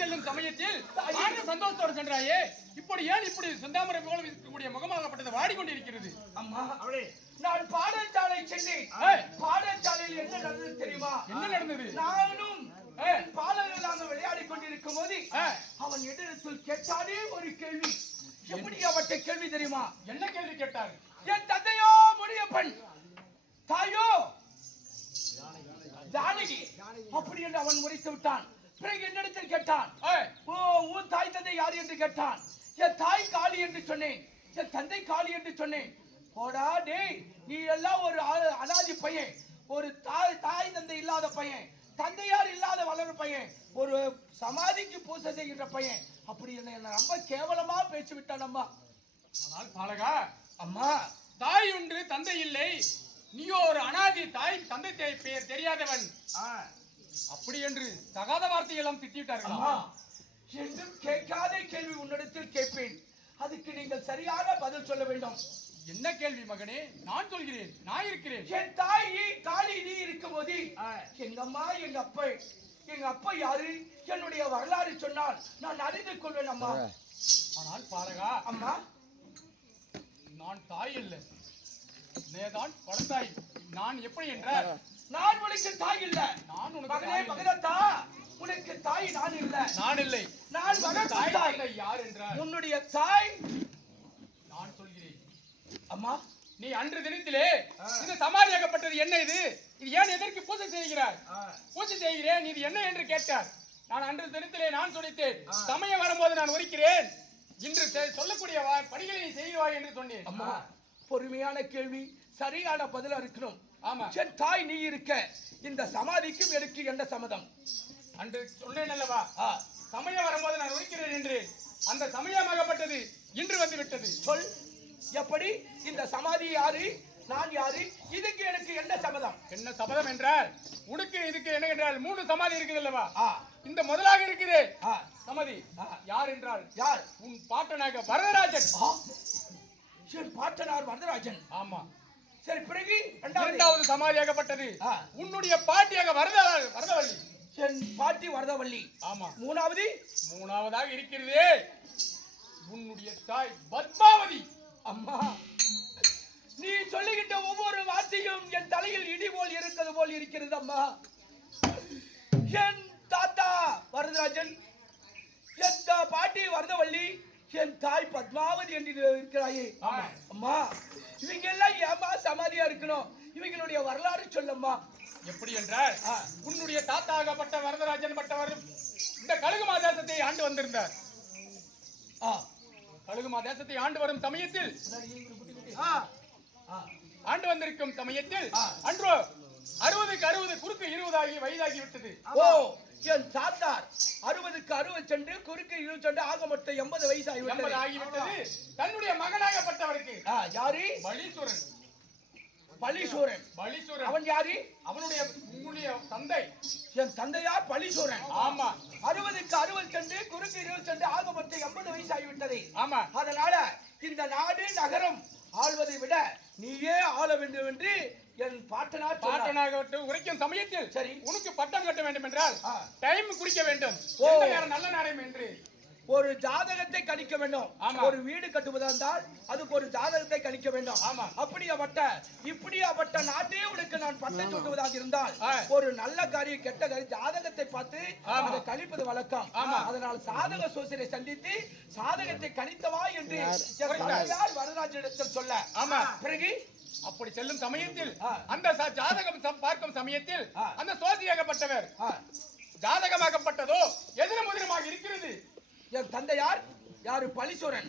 செல்லும் சமயத்தில் ஆழ்ந்த சந்தோஷத்தோடு சென்றாயே, இப்படி ஏன் இப்படி செந்தாமரை போல இருக்கக்கூடிய முகமாகப்பட்டது வாடிக்கொண்டிருக்கிறது? அம்மா நான் பாடசாலை சென்றேன். பாடசாலையில் என்ன நடந்தது தெரியுமா? என்ன நடந்தது? நானும் பாலகர்களாக விளையாடிக் கொண்டிருக்கும் போது அவன் இடத்தில் கேட்டானே ஒரு கேள்வி. எப்படி அவட்ட கேள்வி தெரியுமா? என்ன கேள்வி கேட்டார்? என் தந்தையோ முனியப்பன், தாயோ ஜானகி அப்படி என்று அவன் முடித்து விட்டான். பிறகு என்னிடத்தில் கேட்டான், உன் தாய் தந்தை யார் என்று கேட்டான். என் தாய் காளி என்று சொன்னேன், என் தந்தை காளி என்று சொன்னேன். போடா டேய், நீ எல்லாம் ஒரு அனாதி பையன், ஒரு தாய் தந்தை இல்லாத பையன், தந்தையார் இல்லாத வளரும் பையன், ஒரு சமாதிக்கு பூசை செய்கின்ற பையன். அப்படி என்ன ரொம்ப கேவலமா பேசி விட்டான் அம்மா. ஆனால் பாலகா, அம்மா தாய் ஒன்று தந்தை இல்லை, நீயோ ஒரு அனாதி தாய் தந்தை பெயர் தெரியாதவன், அப்படி என்று தகாத வார்த்தையெல்லாம் திட்டிவிட்டார்கள். என்றும் கேட்காத கேள்வி உன்னிடத்தில் கேட்பேன், அதுக்கு நீங்கள் சரியான பதில் சொல்ல வேண்டும். என்ன கேள்வி மகனே? நான் சொல்கிறேன், நான் இருக்கிறேன். என் தாய் காளி நீ இருக்கும் போது எங்க அம்மா எங்க அப்பா யாரு என்னுடைய வரலாறு சொன்னால் நான் அறிந்து கொள்வேன் அம்மா. ஆனால் பாலகா, அம்மா நான் தாய் இல்லை, நீதான் பழந்தாய். நான் எப்படி என்றால், நான் உனக்கு தாய் இல்ல. நான் மகனே மகனத்தா, உனக்கு தாய் நான் இல்ல. நான் இல்லை, நான் மகன் தாய். யார் என்றால் உன்னுடைய தாய் நான் சொல்கிறேன். அம்மா நீ அன்று தினத்திலே இந்த சமாதியாகப்பட்டது என்ன இது? இது ஏன் எதற்கு பூஜை செய்கிறாய்? பூஜை செய்கிறேன், இது என்ன என்று கேட்டார். நான் அன்று தினத்திலே நான் சொல்லித்தேன், சமயம் வரும்போது நான் ஒரிக்கிறேன், இன்று சொல்லக்கூடிய படிகளை நீ செய்வாய் என்று சொன்னேன். அம்மா பொறுமையான கேள்வி, சரியான பதிலா இருக்கணும். ஆமா, என் தாய் நீ இருக்க, இந்த சமாதிக்கும் எனக்கு என்ன சம்மதம்? அன்று சொன்னேன் அல்லவா, சமயம் வரும்போது நான் ஒரிக்கிறேன் என்று. அந்த சமயமாகப்பட்டது இன்று வந்து விட்டது. சொல், எப்படி? இந்த சமாதி யாரு, நான் யாரு, இதுக்கு எனக்கு என்ன சம்மதம்? என்ன சபதம் என்றால், உனக்கு இதுக்கு என்ன என்றால் 3 சமாதி இருக்குது அல்லவா? இந்த இந்த முதலாக இருக்குது சமாதி யார் என்றால், யார்? உன் பாட்டனாக வரதராஜன். என் பாட்டனார் வரதராஜன். ஆமா. சரி, பிறகு இரண்டாவது சமாதியாகப்பட்டது உன்னுடைய பாட்டியாக வரதவள்ளி. என் பாட்டி வரதவள்ளி. ஆமா. மூணாவதாக இருக்கிறதே உன்னுடைய தாய் பத்மாவதி. அம்மா நீ சொல்லுகிட்ட ஒவ்வொரு வார்த்தையும் என் தலையில் இடி போல் இருக்கிறது போல் இருக்கிறது அம்மா. என் தாத்தா வரதராஜன், என் பாட்டி வரதவள்ளி, என் தாய் பத்மாவதி என்று இருக்கிறாயே அம்மா. இவங்க எல்லாம் ஏமா சமாதியா இருக்கணும்? இவங்களுடைய வரலாறு சொல்லம்மா. எப்படி என்றால், உன்னுடைய தாத்தாகப்பட்ட வரதராஜன் பட்டவர் இந்த கழுகுமா தேசத்தை ஆண்டு வந்திருந்தார். கழுகுமா தேசத்தை ஆண்டு வரும் சமயத்தில், ஆண்டு வந்திருக்கும் சமயத்தில் அன்று 60க்கு 60 குறுக்கு 20 ஆகி வயதாகி விட்டது. என் தாத்தார் 60க்கு 60 சென்று குறுக்கு 20 சென்று ஆக மொத்தம் 80 வயசு ஆகிவிட்டது. தன்னுடைய மகனாகப்பட்டவருக்கு யாரு? பலீஸ்வரன். பலீஸ்வரன் அவன் யாரு? அவனுடைய தந்தை. என் தந்தையார் பலீஸ்வரன். ஆமா. 60க்கு 60 சென்று குறுக்கு 20 சென்று ஆக மொத்தம் 80 வயசு ஆகிவிட்டது. ஆமா. அதனால இந்த நாடு நகரம் ஆள்வதை விட நீயே ஆள வேண்டும் என்று என் பாட்டனாக உரைக்கும் சமயத்தில், சரி, உனக்கு பட்டம் கட்ட வேண்டும் என்றால் டைம் குறிக்க வேண்டும். நல்ல நேரம் என்று ஒரு ஜாதகத்தை கணிக்க வேண்டும். ஒரு வீடு கட்டுவதா இருந்தால் அதுக்கு ஒரு ஜாதகத்தை கணிக்க வேண்டும். இப்படியாப்பட்ட நாட்டே உனக்கு நான் பட்டம் சூட்டுவதாக இருந்தால் ஒரு நல்ல காரியம் கெட்ட காரியம் ஜாதகத்தை பார்த்து அதை கணிப்பது வழக்கம். அதனால் சாதக சோசனை சந்தித்து சாதகத்தை கணித்தவா என்று வரதராஜனிடத்தில் சொல்ல. பிறகு அப்படி செல்லும் சமயத்தில் அந்த ஜாதகம் பார்க்கும் சமயத்தில் அந்த சோசியாகப்பட்டவர் ஜாதகமாகப்பட்டதோ எதிரும் எதிரமாக இருக்கிறது. என் தந்தையார் யாரு? பலீஸ்வரன்.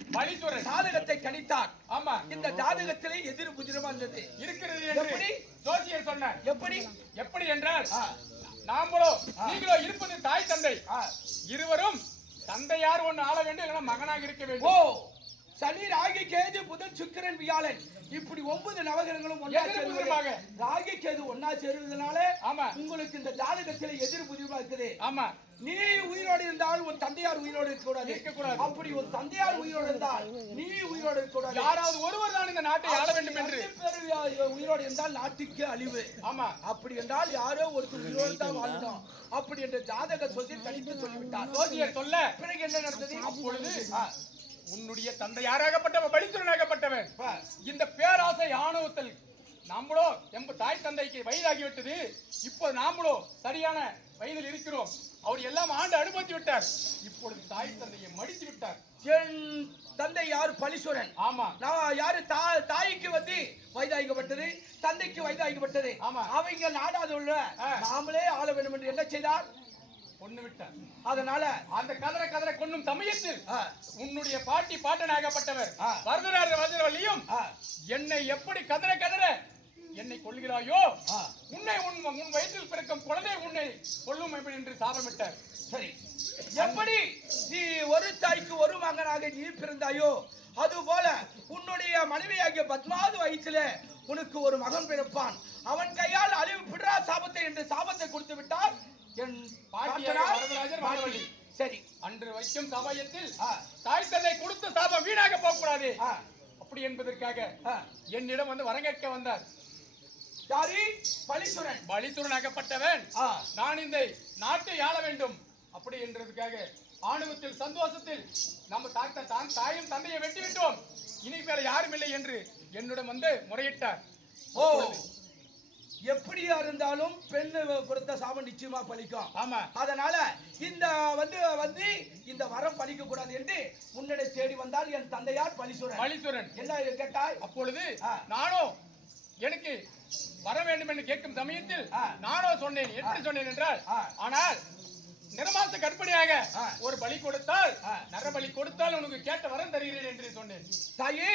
சாதகத்தை கணித்தார். ஆமா. இந்த ஜாதகத்திலே எதிர் புதிரமா இருந்தது இருக்கிறது என்று ஜோசியர் சொன்னார். எப்படி என்றால், நாமளோ நீங்களோ இருப்பது தாய் தந்தை இருவரும் தந்தையார் ஒண்ணு ஆள வேண்டும், இல்லைன்னா மகனாக இருக்க வேண்டும். சனி ராகி கேது புதன் சுக்கிரன் வியாழன் இப்படி 9 நவகிரகங்களும் ஒண்ணா எதிர்புதிரமாக. சேருவது. ராகி கேது ஒண்ணா சேருவதனால ஆமா. உங்களுக்கு இந்த ஜாதகத்துல எதிர் புதிரமா இருக்குது. ஆமா. நீ உயிரோடு இருந்தால் உன் தந்தையார் உயிரோடு இருக்கக்கூடாது. அப்படி உன் தந்தையார் உயிரோடு இருந்தால் நீ உயிரோடு இருக்கக்கூடாது. யாராவது ஒருவர் தான் இந்த நாட்டை ஆள வேண்டும் என்று 2 பேர் உயிரோடு இருந்தால் நாட்டுக்கு அழிவு. ஆமா. அப்படி என்றால் யாரோ ஒருத்தர் உயிரோடு தான் வாழணும் அப்படி என்று ஜாதக சொல்லி கணித்து சொல்லிவிட்டார். ஜோதியர் சொல்ல பிறகு என்ன நடந்தது? அப்பொழுது உன்னுடைய தந்தையாராகப்பட்டவன் பலிசுரனாகப்பட்டவன் இந்த பேராசை ஆணவத்தில் நாமளோ எம்ப தாய் தந்தைக்கு வயதாகிவிட்டது. இப்போ நாமளோ சரியான வயதில் இருக்கிறோம். அவர் எல்லாம் ஆண்டு அனுபவித்து விட்டார். இப்பொழுது தாய் தந்தையை மடித்து விட்டார். என் தந்தை யார்? பலிசுரன். ஆமா. நான் யாரு? தாய்க்கு வந்து வயதாகிப்பட்டது, தந்தைக்கு வயதாகிப்பட்டது. ஆமா. அவங்க நாடாது உள்ள நாமளே ஆள வேண்டும் என்று என்ன செய்தார்? கொண்டு விட்டார். அதனால அந்த கதற கொன்னும் சமயத்தில் உன்னுடைய பாட்டி பாட்டனாகப்பட்டவர் வரதராஜவல்லியும் என்னை எப்படி கதற என்னை கொல்கிறாயோ உன்னை உன் வயிற்றில் பிறக்கும் குழந்தை உன்னை கொல்லும் என்று சாபமிட்டார். சரி, எப்படி நீ ஒரு தாய்க்கு ஒரு மகனாக நீ பிறந்தாயோ அதுபோல உன்னுடைய மனைவியாகிய பத்மாவது வயிற்றிலே உனக்கு ஒரு மகன் பிறப்பான். அவன் கையால் அழிவு பிடரா சாபத்தை என்று சாபத்தை கொடுத்து விட்டால் என் பாட்டி. சரி, அன்று வைக்கும் சமயத்தில் தாய் தந்தை கொடுத்த சாபம் வீணாக போகக்கூடாது அப்படி என்பதற்காக என்னிடம் வந்து வரங்கேற்க வந்தார். யாரி? பலிசுரன். பலிசுரனாகப்பட்டவன் நான் இந்த நாட்டை ஆள வேண்டும் அப்படி என்றதுக்காக ஆணவத்தில் சந்தோஷத்தில் நம்ம தாயும் தந்தையை வெட்டி விட்டோம், இனி மேல யாரும் இல்லை என்று என்னிடம் வந்து முறையிட்டார். ஓ, எப்படியா இருந்தாலும் பெண்ணு கொடுத்த சாபம் நிச்சயமா பலிக்கும். ஆமா. அதனால இந்த வந்து இந்த வரம் பலிக்க கூடாது என்று முன்னடை தேடி வந்தால் என் தந்தையார் பலிசுரன். என்ன கேட்டாய்? அப்பொழுது நானும் எனக்கு வர வேண்டும் என்று கேட்கும் சமயத்தில் நானோ சொன்னேன். எப்படி சொன்னேன் என்றால், ஆனால் நிறமாச கற்பனையாக ஒரு பலி கொடுத்தால் நரபலி கொடுத்தால் உனக்கு கேட்ட வரம் தருகிறேன் என்று சொன்னேன். தாயே,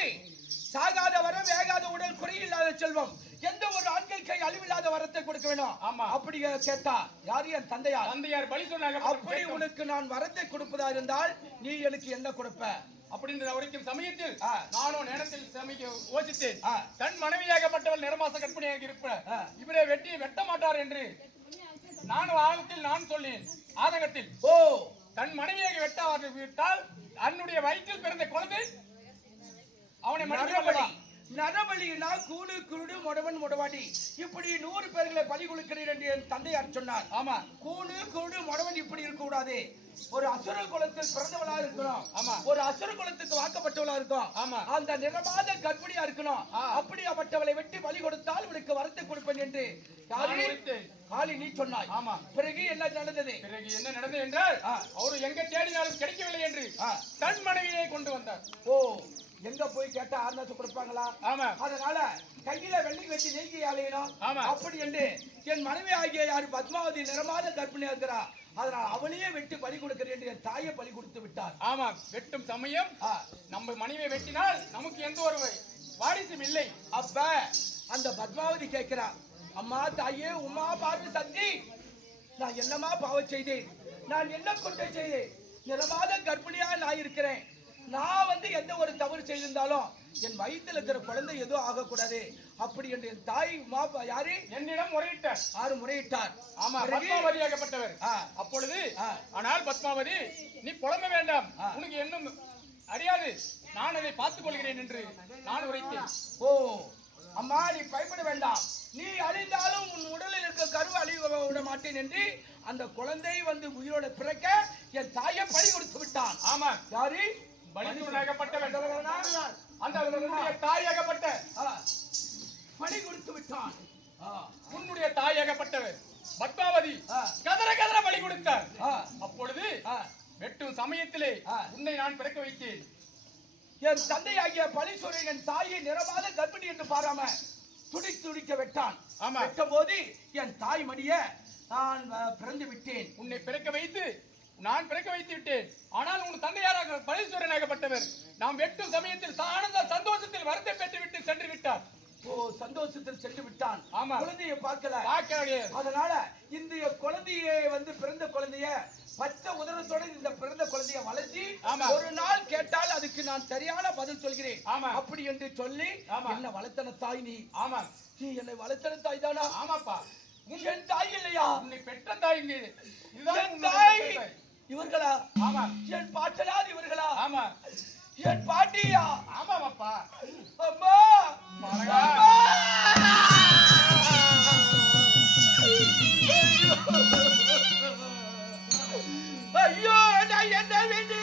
சாகாத வரம், வேகாத உடல், குறையில்லாத செல்வம், எந்த ஒரு ஆண்கள் கை அழிவில்லாத வரத்தை கொடுக்க வேணும். ஆமா. அப்படி கேட்டா யாரு? என் தந்தையார் பலிசுரனாக. அப்படி உனக்கு நான் வரத்தை கொடுப்பதா இருந்தால் நீ எனக்கு என்ன கொடுப்ப அப்படின்னு உரைக்கும் சமயத்தில் நானும் நேரத்தில் சமைக்க யோசித்தேன். தன் மனைவியாகப்பட்டவள் நிறமாச கற்பனையாக இருப்ப இவரை வெட்ட மாட்டார் என்று நான் ஆழத்தில் நான் சொன்னேன். ஆதங்கத்தில் தன் மனைவியாக வெட்ட விட்டால் தன்னுடைய வயிற்றில் பிறந்த குழந்தை அவனை மனைவி நரபலினா கூடு குருடு முடவன் முடவாடி இப்படி 100 பேர்களை பலி கொடுக்கிறேன் என்று என் தந்தையார் சொன்னார். ஆமா. கூடு குருடு முடவன் இப்படி இருக்க கூடாது. ஒரு அசுர குலத்தில் பிறந்தவளா இருக்கணும். ஆமா. ஒரு அசுர குலத்துக்கு வாக்கப்பட்டவளா இருக்கும். ஆமா. அந்த நிறமாத கற்பனையா இருக்கணும். அப்படியாப்பட்டவளை வெட்டி பலி கொடுத்தால் உனக்கு வரத்தை கொடுப்பேன் என்று காளி நீ சொன்னாய். ஆமா. பிறகு என்ன நடந்தது? பிறகு என்ன நடந்தது என்றால் அவரு எங்க தேடினாலும் கிடைக்கவில்லை என்று தன் மனைவியை கொண்டு வந்தார். ஓ, எங்க போய் கேட்டா ஆர்னாச்சு கொடுப்பாங்களா? ஆமா. அதனால கையில வெள்ளி வச்சு நெய்கி அலையணும். ஆமா. அப்படி என்று என் மனைவி ஆகிய யாரு பத்மாவதி நிறமாத கற்பனையா இருக்கிறா. அதனால் அவளையே வெட்டி பலி கொடுக்கிறேன் என்று என் தாயை பலி கொடுத்து விட்டார். ஆமா. வெட்டும் சமயம் நம்ம மனைவியை வெட்டினால் நமக்கு எந்த ஒரு வாரிசும் இல்லை. அப்ப அந்த பத்மாவதி கேட்கிறா, அம்மா தாயே உமா பார்வை சக்தி, நான் என்னமா பாவம் செய்தேன்? நான் என்ன குற்றம் செய்தேன்? நிறமாத கர்ப்பிணியா நான் இருக்கிறேன். நான் எந்த ஒரு தவறு செய்திருந்தாலும் என் வயிற்றில் இருக்கிற குழந்தை ஏதோ ஆகக்கூடாது அப்படி என்று என் தாய் யாரு என்னிடம் முறையிட்டார். 6 முறையிட்டார். ஆமா. பத்மாவதியாகப்பட்டவர். அப்பொழுது ஆனால் பத்மாவதி நீ புலம்ப வேண்டாம், உனக்கு இன்னும் அறியாது, நான் அதை பார்த்துக் கொள்கிறேன் என்று நான் உரைத்தேன். ஓ அம்மா, நீ பயப்பட வேண்டாம், நீ அழிந்தாலும் உன் உடலில் இருக்க கரு அழிவு விட மாட்டேன் என்று அந்த குழந்தை உயிரோட பிறக்க என் தாயை பலி கொடுத்து விட்டான். ஆமா. யாரு? பலிசுரனாகப்பட்டவன். அந்த தாயாகப்பட்ட பலி கொடுத்து விட்டான். உன்னுடைய தாயாகப்பட்டவர் பத்மாவதி கதற பலி கொடுத்தார். அப்பொழுது வெட்டும் சமயத்திலே உன்னை நான் பிறக்க வைத்தேன். என் தந்தையாகிய பலிசுரன் என் தாயை நிறமாத கர்ப்பிணி என்று பாராம துடிக்க வெட்டான். வெட்டும் போது என் தாய் மடிய நான் பிறந்து விட்டேன். உன்னை பிறக்க வைத்து நான் பிறக்க வைத்து விட்டேன். ஆனால் உன் தந்தையாராக பலிசுரனாகப்பட்டவர் நாம் வெட்டும் சமயத்தில் ஆனந்த சந்தோஷத்தில் வரத்தை பெற்று விட்டு சென்று விட்டார். ஓ, சந்தோஷத்தில் சென்று விட்டான். ஆமா. குழந்தையை பார்க்கல. அதனால இந்த குழந்தையை பிறந்த குழந்தைய பச்சை உதரத்தோட இந்த பிறந்த குழந்தைய வளர்த்தி ஒரு நாள் கேட்டால் அதுக்கு இதற்கு நான் சரியான பதில் சொல்கிறேன். ஆமா. அப்படி என்று சொல்லி ஆமா. என்ன வளர்த்தன தாய் நீ? ஆமா. நீ என்னை வளர்த்தன தாய் தானா? ஆமாப்பா. என் தாய் இல்லையா? உன்னை பெற்ற தாய் இங்க இது. இதுதான் என் உன்னுடைய தாய் பெற்ற தாய். இவர்களா? ஆமா. என் பாட்டனார் இவர்களா? ஆமா. என் பாட்டியா? ஆமாப்பா. அம்மா மலகா. ஐயோ நான் என்ன வேண்டி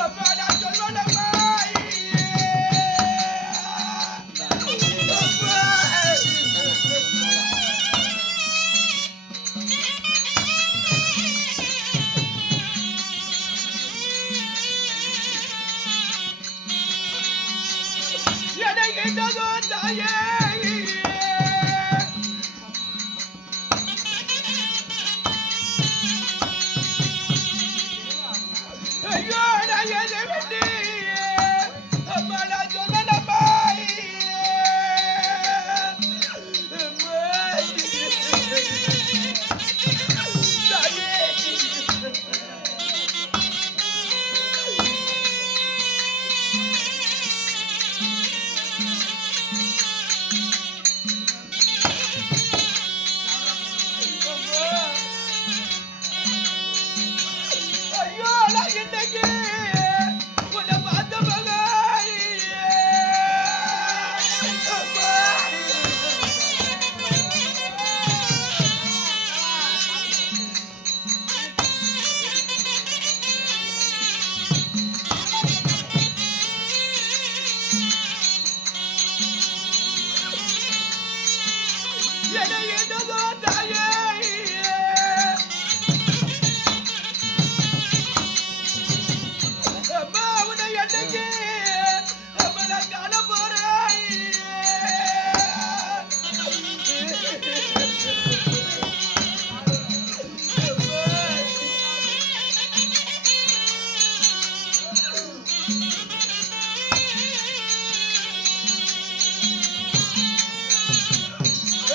அம்மா நான் சொல்வனம்மா எனக்கு என்னதோ தாயே ஐயோ நான் என்ன வேண்டி அம்மா நான் சொல்வனம்மா ஐயோ நான் இன்னைக்கு உன்னை பார்த்த மகன் என்னை என்னதோ தாயே அம்மா உன்னை என்னைக்கு அம்மா நான் காண போறேன்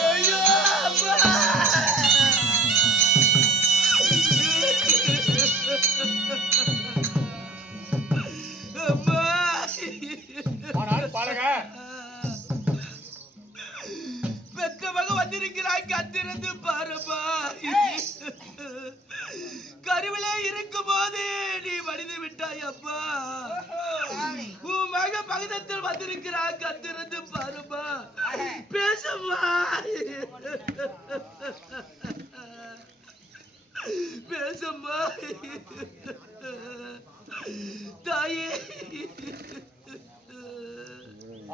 ஐயோ அம்மா அம்மா ஆனால் பாலகா, வெக்கமாக வந்திருக்கிறாய் கத்திருந்து பாருமா கருவிலே இருக்கும் போது நீ மடிந்து விட்டாய் அப்பா உன் மக பகுதத்தில் வந்திருக்கிறாய் கத்திருந்து பாருமா பேசம்மா பேசம்மா தாயே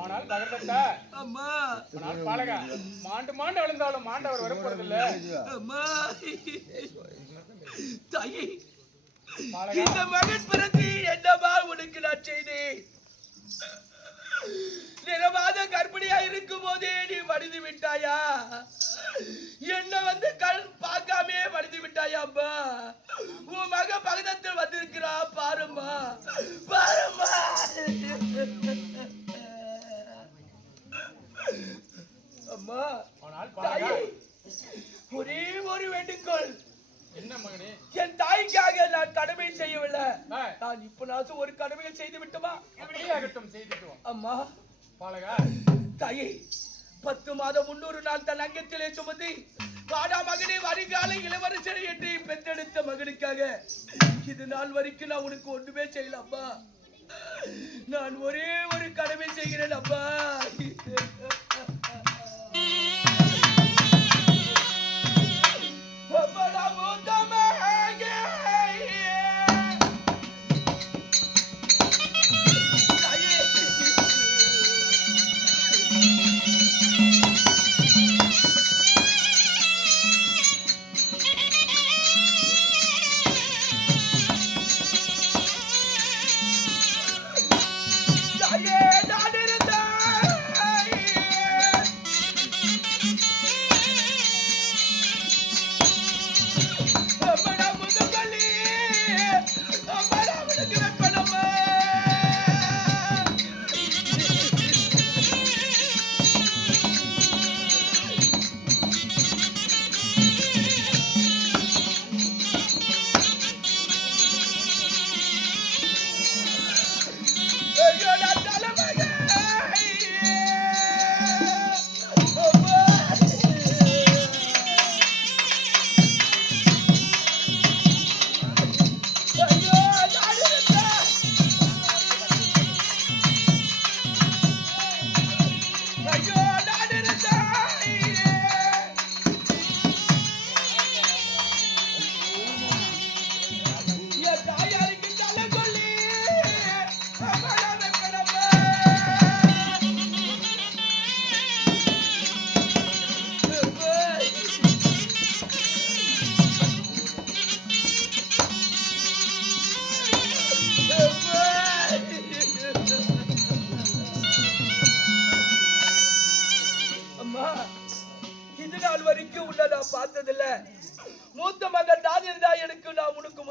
ஆனால் தகர்த்தா. அம்மா ஆனால் பாலகா, மாண்டு மாண்டு அழுந்தாலும் மாண்டவர் வரப்போறதில்ல. அம்மா தாயே பாலகா, இந்த மகன் பிறந்து என்னமா உனக்கு நான் செய்தேன் நிறமாத கர்ப்பிணியா இருக்கும் போதே நீ மடிந்து விட்டாயா என்ன வந்து கண் பார்க்காமே மடிந்து விட்டாயா அம்மா உன் மக பகதத்தில் வந்திருக்கிறா பாரும்மா பாரும்மா அம்மா ஆனால் பாலகா, தாயே ஒரே ஒரு வேண்டுகோள் என்ன மகனே? என் தாய்க்காக நான் கடமை செய்யவில்லை ஆ. நான் இப்ப ஒரு கடமையை செய்து விட்டுமா அப்படியே ஆகட்டும், செய்துட்டோம். அம்மா பாலகா, தாயே 10 மாதம் 300 நாள் தன் அங்கத்திலே சுமந்து வாடா மகனே வருங்கால இளவரசனை என்று பெற்றெடுத்த மகனுக்காக இது நாள் வரைக்கும் நான் உனக்கு ஒன்றுமே செய்யல அம்மா நான் ஒரே ஒரு கடமை செய்கிறேன் அம்மா அம்மா நான் மூத்த மகன். தாயே தாயே நான் இருந்தேன்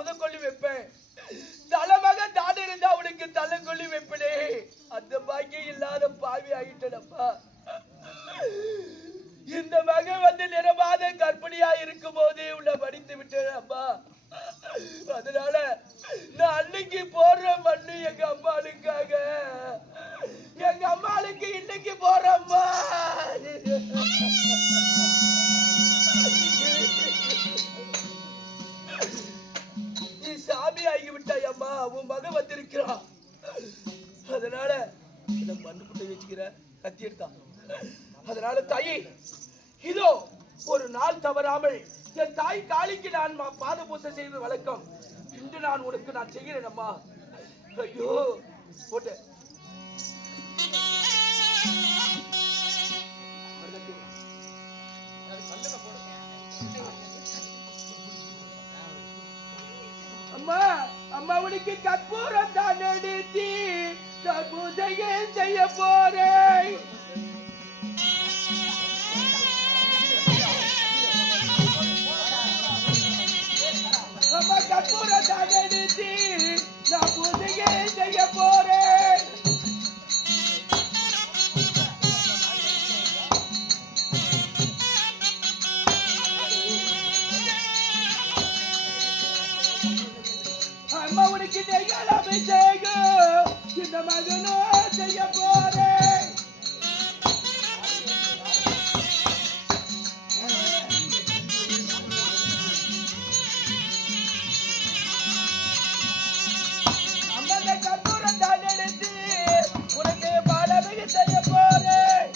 முதற்கொள்ளி வைப்பேன். தலைமக தான் இருந்தா அவனுக்கு தலை கொள்ளி வைப்பனே. அந்த பாக்கியம் இல்லாத பாவி ஆகிட்டனப்பா. இந்த மகன் வந்து நிறமாத கர்ப்பிணியா இருக்கும் போதே உன்னை படித்து விட்டேன் அப்பா. அதனால நான் அன்னைக்கு போடுற மண்ணு எங்க அம்மாளுக்காக, எங்க அம்மாளுக்கு இன்னைக்கு போறம்மா. நீ சாமி ஆகிவிட்டாய் அம்மா. உன் மகன் வந்திருக்கிறான். அதனால மண்ணு புட்டை வச்சுக்கிற கத்தி எடுத்தான். அதனால தாயி இதோ ஒரு நாள் தவறாமல் என் தாய் காளிக்கு நான் பாத பூசை செய்வது வழக்கம். இன்று நான் உனக்கு நான் செய்கிறேன் அம்மா. ஐயோ போட்டு அம்மா அம்மா உனக்கு கற்பூரம் தான் எடுத்து பூஜையை செய்ய போறேன். அம்மா கற்பூரம் தான் எடுத்து நான் பூஜையை செய்ய போறேன். அம்மா உனக்கு நெய்யால் அபிஷேகம் இந்த மகனோ செய்ய போறேன். அம்மா கற்பூரம் தான் எடுத்து உனக்கு பாலமிகு செய்ய போறேன்.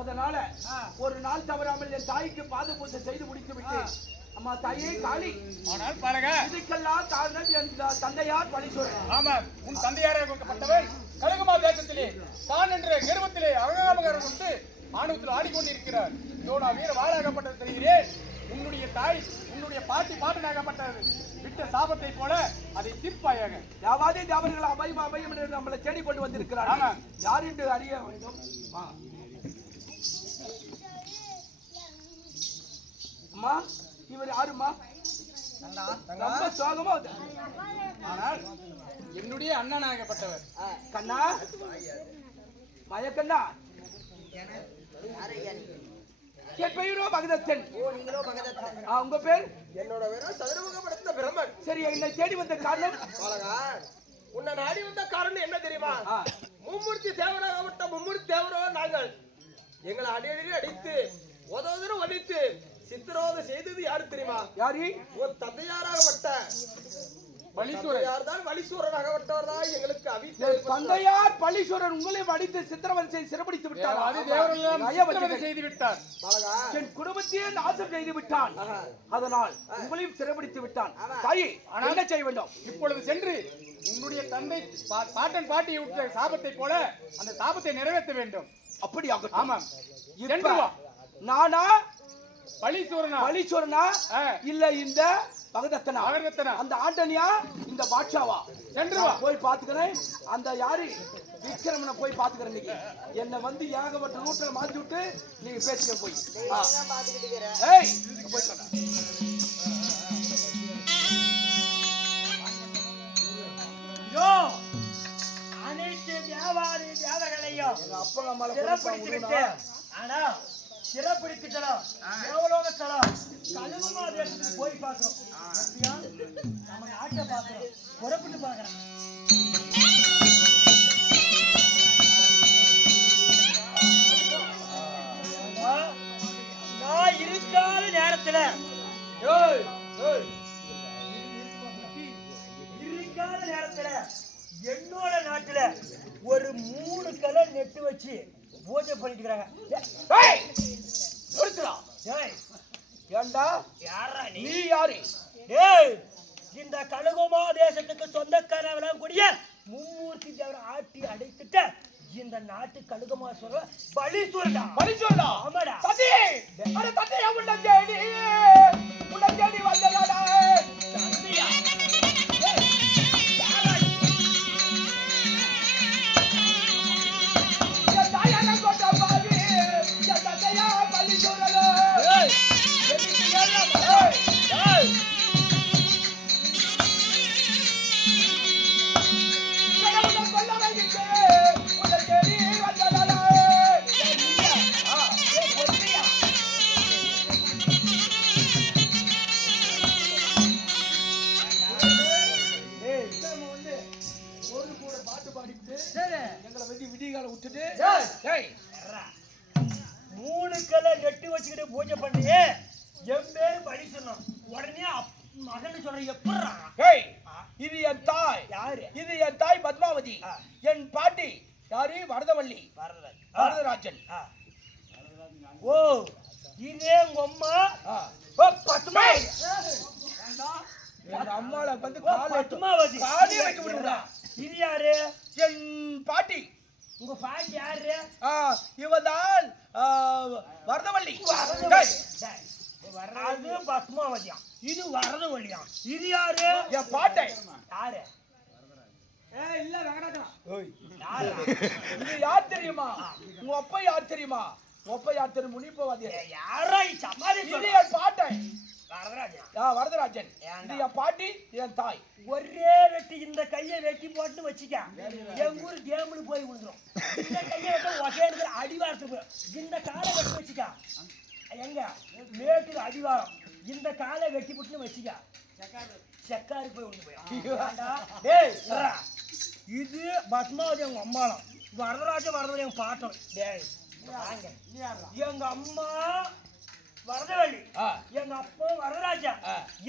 அதனால ஒரு நாள் தவறாமல் என் தாய்க்கு பாத பூஜை செய்து முடித்து விட்டேன். அம்மா தாயே காளி, ஆனால் பாருங்க, இதுக்கெல்லாம் காரணம் என் தந்தையார் பலீஸ்வரன். ஆமா, உன் தந்தையாராக கொடுக்கப்பட்டவர் கழுகுமா தேசத்திலே தான் என்ற கர்வத்திலே அகங்காரம் கொண்டு ஆணவத்தில் ஆடிக்கொண்டிருக்கிறார். இதோட வீர வாழாகப்பட்டது தெரிகிறேன். உன்னுடைய தாய் உன்னுடைய பாட்டி பாட்டனாகப்பட்டது விட்ட சாபத்தை போல அதை தீர்ப்பாயாக. யாவாதே தேவர்கள் அபயம் அபயம் என்று நம்மளை தேடி கொண்டு வந்திருக்கிறார். யார் என்று அறிய வேண்டும். அம்மா இவர் யாருமா? ரொம்ப சோகமா. ஆனால் என்னுடைய அண்ணனாகப்பட்டவர் கண்ணா மயக்கண்ணா. என் பெயரோ பகதத்தன். உங்க பேர்? என்னோட பேரு சதுரமுகப்படுத்த பிரம்மன். சரி, என்னை தேடி வந்த காரணம்? உன்னை நாடி வந்த காரணம் என்ன தெரியுமா? மும்மூர்த்தி தேவராகப்பட்ட மும்மூர்த்தி தேவரோ நாங்கள். எங்களை அடியடி அடித்து உதவுதரும் வலித்து சித்திரோதை செய்தது யாரு தெரியுமா? யாரு? ஒரு தந்தையாராகப்பட்ட வலீஸ்வரனாகப்பட்டவர் தான் எங்களுக்கு அவித்த தந்தையார் பலீஸ்வரன் உங்களை அடித்து சித்திரவதை சிறப்பிடித்து விட்டார். செய்து விட்டார். என் குடும்பத்தையே நாசம் செய்து விட்டான். அதனால் உங்களையும் சிறப்பிடித்து விட்டான். தாயே என்ன செய்ய வேண்டும்? இப்பொழுது சென்று உன்னுடைய தந்தை பாட்டன் பாட்டியை விட்ட சாபத்தை போல அந்த சாபத்தை நிறைவேற்ற வேண்டும். அப்படியாக? ஆமாம். சென்று வா. நானா பலீஸ்வரனா இல்ல இந்த பகதத்தனா? அந்த ஆண்டனியா இந்த பாட்சாவா? சென்று வா, போய் பாத்துக்கிறேன். அந்த யாரு விக்ரமனை போய் பாத்துக்கிறேன். இன்னைக்கு என்ன வந்து ஏகப்பட்ட ரூட்ல மாத்தி விட்டு நீங்க பேசுங்க போய். ஏய் போய் சொன்ன அனைத்து வியாபாரி தேவர்களையும் அப்பா அம்மால சிறப்பிடித்து விட்டேன். ஆனா சிறப்பிடித்து தலம் எவ்வளவு தலம் கழுகுமா தேசத்துக்கு போய் பார்க்கிறோம். எப்படியா நம்ம நாட்டை பார்க்கிறோம், புறப்பட்டு பார்க்கிறோம். நான் இருக்காத நேரத்துல இருக்காத நேரத்துல என்னோட நாட்டுல ஒரு 3 கலர் நெட்டு வச்சு பூஜை பண்ணிட்டு இருக்காங்க. ஏண்டா யாரா நீ யாரு? டேய், இந்த கழுகுமா தேசத்துக்கு சொந்தக்காரவெல்லாம் கூடிய மும்மூர்த்தி தேவரை ஆட்டி அடைத்துட்ட இந்த நாட்டு கழுகுமா சொல்ற பலி சொல்றா. ஆமாடா. தத்தி அட தத்தி உன்னை தேடி வந்தடா. தம்பியா? என் தாயான கொண்ட பாவி என் தத்தையா பள்ளி சொல்றல. டேய், டேய் கடவுளை கொல்ல வைக்கிட்டு உன்னை தேடி வந்தடா. டேய், நம்ம வந்து ஒரு கூட பாட்டு பாடிட்டு சரி. எங்களை வந்து விடிகால விட்டுட்டு டேய், டேய் 3 கலர் நெட்டு வச்சுக்கிட்டு பூஜை பண்ணியே என் பேரு பலி சொன்னோம். உடனே மகன் சொல்ற எப்படா? டேய் இது என் தாய். யாரு? இது என் தாய் பத்மாவதி. என் பாட்டி யாரு? வரதவள்ளி வரதராஜன். ஓ, இதே உங்க அம்மா ஆ. பத்மாவதி. எங்க அம்மால வந்து பத்மாவதி காலே வைக்க முடியுமா? இது யாரு? என் பாட்டி. உங்க பாட்டி யாரு? இவதான் வரதவள்ளி. டேய், அது பத்மாவதியா, இது வரதவள்ளியா? இது யாரு? என் பாட்டை. யாரு? இல்ல வெங்கடாச்சலம். யாரு? இது யார் தெரியுமா? உங்க அப்பா யார் தெரியுமா? ஒப்ப யார் தெரியும்? முனிப்பவாதி. யாரா சமாளி? இது என் பாட்டை. வரதராஜா. வரதராஜன். இது என் பாட்டி, என் தாய். ஒரே வெட்டி இந்த கையை வெட்டி போட்டு வச்சுக்க, எங்க ஊர் கேம்ல போய் விழுந்துரும். இந்த கையை வெட்ட ஒகே அடிவாரத்துக்கு இந்த காலை வெட்டி வச்சுக்க, எங்க மேட்டுக்கு அடிவாரம் இந்த காலை வெட்டி போட்டு வச்சுக்க, செக்காரு போய் விழுந்து போய். இது பத்மாவதி எங்க அம்மாலாம், வரதராஜன் எங்க பாட்டம். டேய் வாங்க, எங்க அம்மா வரதவள்ளி, எங்க அப்பா வரதராஜா,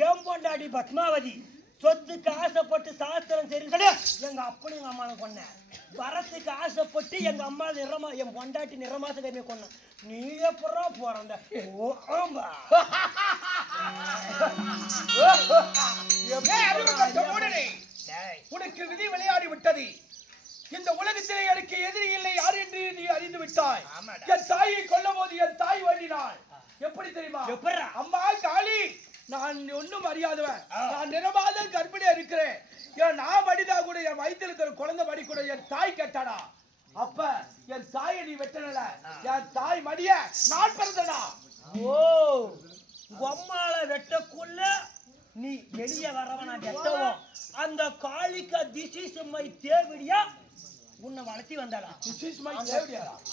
என் பொண்டாடி பத்மாவதி. சொத்துக்கு ஆசைப்பட்டு சாஸ்திரம் தெரிஞ்சு எங்க அப்பனும் எங்க அம்மாவை கொன்னேன். வரத்துக்கு ஆசைப்பட்டு எங்க அம்மா என் பொண்டாட்டி நிறமாச கருமையை கொன்னேன். நீ எப்படா போறந்த? ஓ ஆமா. உனக்கு விதி விளையாடி விட்டது. இந்த உலகத்திலே எனக்கு எதிரி இல்லை யார் என்று நீ அறிந்து விட்டாய். என் தாயை கொல்லும் போது என் தாய் வேண்டினாள். எப்படி தெரியுமா? அம்மா காளி, நான் ஒன்னும் அறியாதவன், நான் நிறமாத கர்ப்பிணியா இருக்கிறேன், ஏன் நான் மடிதா கூட என் வயிற்றில் இருக்கிற குழந்தை மடி கூட என் தாய் கேட்டாடா. அப்ப என் தாயை நீ வெட்டல, என் தாய் மடிய நான் பிறந்தடா. ஓ, அம்மால வெட்டக்குள்ள நீ வெளியே வரவனா வெட்டவும் அந்த காளிக்கா திஸ் இஸ் மை தேவடியா உன்னை வளர்த்தி வந்தாளா?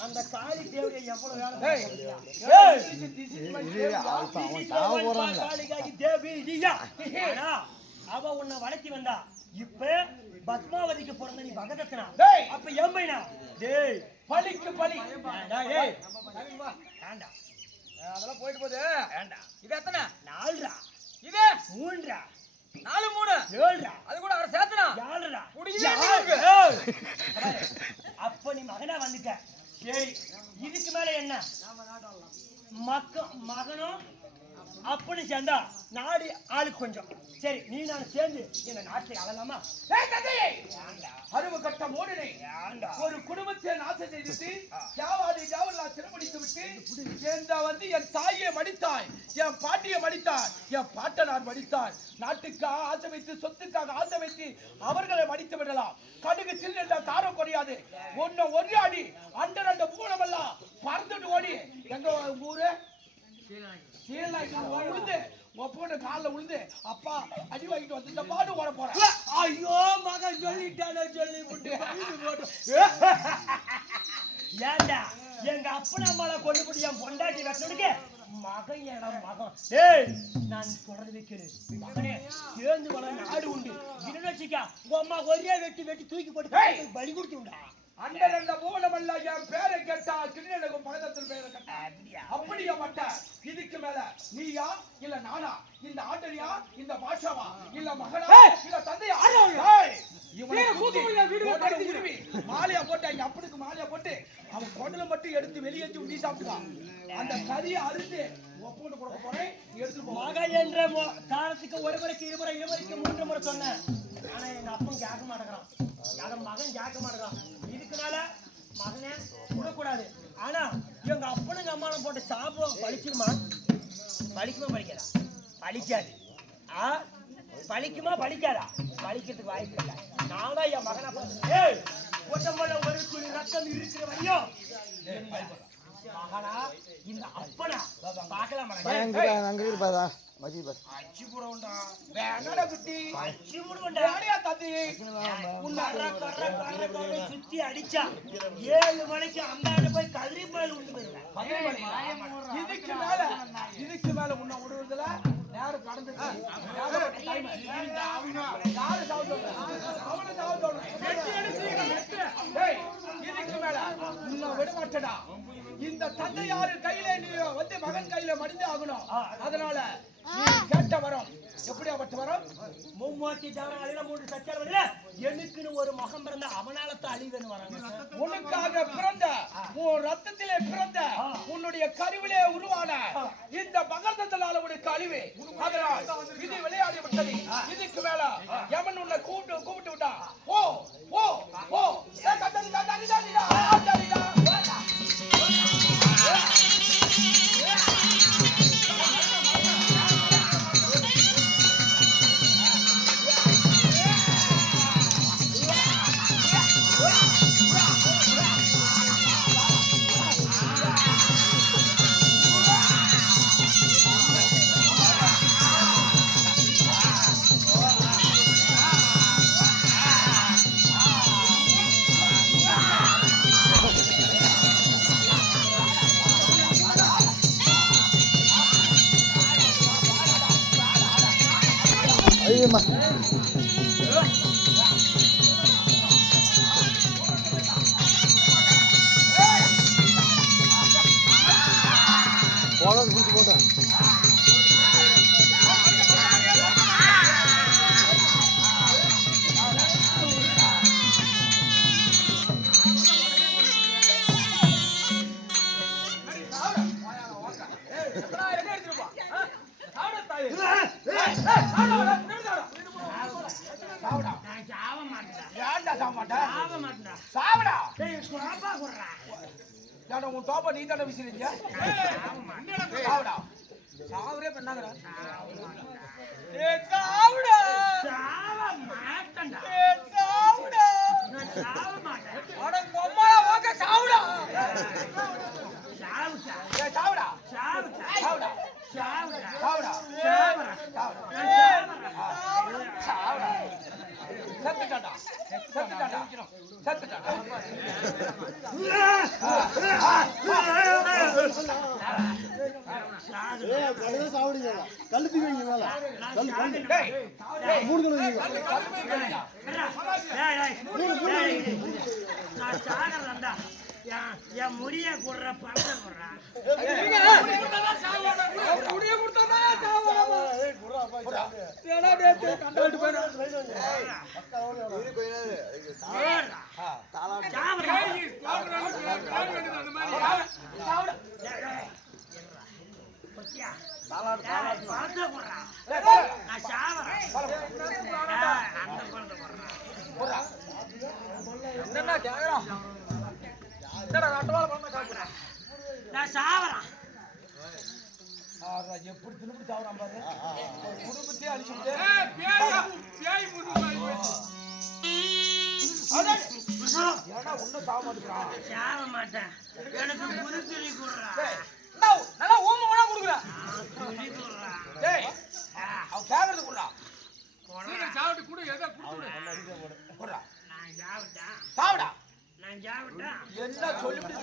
அந்த காளி தேவடியா எவ்வளவு வேலை அவ உன்னை வளர்த்தி வந்தா. இப்ப பத்மாவதிக்கு பிறந்த நீ பகதத்தனா, அப்ப எம்மைனா டேய் பலிக்கு பலி. டேய் வேண்டாம், அதெல்லாம் போயிட்டு போகுது. வேண்டாம். இது எத்தனை? 4 இது 3 4 3 7 அது கூட அவரை சேர்த்தனா 4 அப்ப நீ மகனா வந்துட்ட. சரி, இதுக்கு மேல என்ன? மகனும் அப்படி சேர்ந்தா நாடு ஆளுக்கு கொஞ்சம். சரி, நீ நான் சேர்ந்து இந்த நாட்டை ஆளலாமா? அறுவு கட்ட மோடினை ஒரு குடும்பத்தை நாசம் செய்துட்டு ஜாவெல்லாம் சிறப்பிடித்து விட்டு வந்து என் தாயை மடித்தாய், என் பாட்டியை மடித்தாய், என் பாட்டனார் மடித்தார். நாட்டுக்காக ஆசை வைத்து, சொத்துக்காக ஆசை வைத்து அவர்களை மடித்து விடலாம். கடுகு சில் என்ற காரம் குறையாது. ஒன்னு ஒரு அடி அண்ட ரெண்டு மூலமெல்லாம் பறந்துட்டு ஓடி எங்க ஊரு விழுந்து ஒப்போட காலில் விழுந்து அப்பா அடி வாங்கிட்டு வந்து இந்த பாடு ஓட போறேன். ஐயோ மகன் சொல்லிட்டானே சொல்லி விட்டு ஏண்டா எங்க அப்பன அம்மாவை கொண்டு போய் என் பொண்டாட்டி வெட்டனுக்கு மகன் இடம் மகன். ஏய் நான் சொல்றது வைக்கிறேன் மகனே, சேர்ந்து வள நாடு உண்டு. இன்னும் வச்சுக்கா உங்க அம்மா ஒரே வெட்டி தூக்கி போட்டு பலி கொடுத்துண்டா. அண்டரண்ட பூவனமல்ல என் பேரை கேட்டா கிண்ணனுக்கும் பகதத்தில் பேரை கேட்டா அப்படியா மட்ட. இதுக்கு மேல நீயா இல்ல நானா, இந்த ஆண்டனியா இந்த பாஷாவா, இல்ல மகனா இல்ல தந்தையா? மாலையா போட்டு அங்க அப்படிக்கு மாலையா போட்டு அவன் கொண்டல மட்டும் எடுத்து வெளியேற்றி உண்டி சாப்பிட்டுக்கான். அந்த கறியை அறுத்து ஒப்போட்டு கொடுக்க போறேன், எடுத்துட்டு போ. மகன் என்ற காலத்துக்கு ஒரு முறைக்கு இருமுறை, இருமுறைக்கு 3 முறை சொன்னேன். ஆனா எங்க அப்பன் கேட்க மாட்டேங்கிறான். என் மகன் கேட்க மாட்டேங்கிறான். இதுக்கு மேல மகனே விடக்கூடாது. ஆனா எங்க அப்பனுங்க அம்மாவும் போட்டு சாப்பிடுவோம். பழிக்குமா பழிக்காதா? பழிக்காது. பழிக்குமா பழிக்காதா? பழிக்கிறதுக்கு வாய்ப்பு இல்லை. நான் தான் என் மகனை உடம்புல ஒரு துளி ரத்தம் இருக்கிற வரையும் மகனா இந்த அப்பனா பார்க்கலாம். அச்சு போடுவோம்டா. வேணாடா குட்டி, அச்சு போடுவோம்டா. வேணையா தந்தி சுத்தி அடிச்சா 7 மணிக்கு அந்தாண்டு போய் கல்வி மேல் உண்டு போயிருவேன். இதுக்கு மேல உன்னை விடுவதில்ல. நேரம் கடந்துச்சு. இதுக்கு மேல உன்னை விட மாட்டடா. இந்த தந்தை யாரு கையில நீ வந்து மகன் கையில மடிந்து ஆகணும். அதனால நீ கேட்ட வரும் எப்படியாப்பட்ட வரும்? மும்மூர்த்தி தவிர அழில 3 சச்சார் வரல. எனக்குன்னு ஒரு மகன் பிறந்த அவனாலத்த அழிவுன்னு வராங்க. உனக்காக பிறந்த உன் ரத்தத்திலே பிறந்த உன்னுடைய கருவிலே உருவான இந்த பகர்த்தத்தினால உனக்கு அழிவு. அதனால் இது விளையாடி விட்டது. இதுக்கு மேல யமன் உன்னை கூப்பிட்டு விட்டா. ஓ ஓ ஓ உன் டோப்பா நீ தானே விசிறீங்க. சாவரே பண்ணாங்கடா. கழுத்து என் முடிய குடுற பழத்தை குடுறா எப்படி திருப்பி சாவறான் பாரு. குடும்பத்தையே அழிச்சுட்டு ஒன்னும் சாவ மாட்டேங்கிறான். சாவ மாட்டேன். எனக்கு புதுத்துளி குடுறா நல்லா ஓம வேணா குடுக்குறான். அவன் கேக்குறது குடுறா. சாப்பிட்டு கூட எதை குடுறா. குடுறா. நான் சாவிட்டா சாவிடா. நான் சாவிட்டா என்ன சொல்லிவிட்டு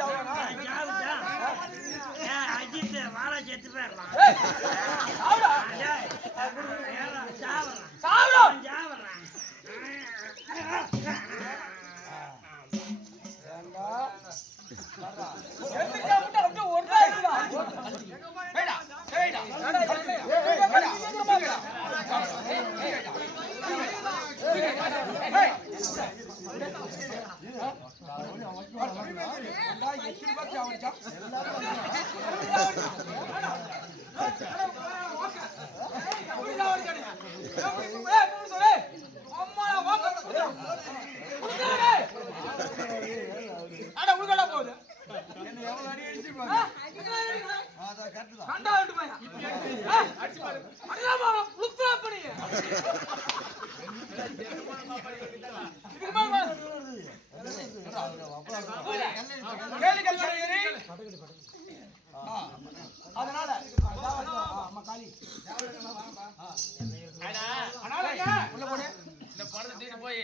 செத்து போயிடலாம் அதனால உள்ள போடு. இந்த படத்தை தூக்கி போய்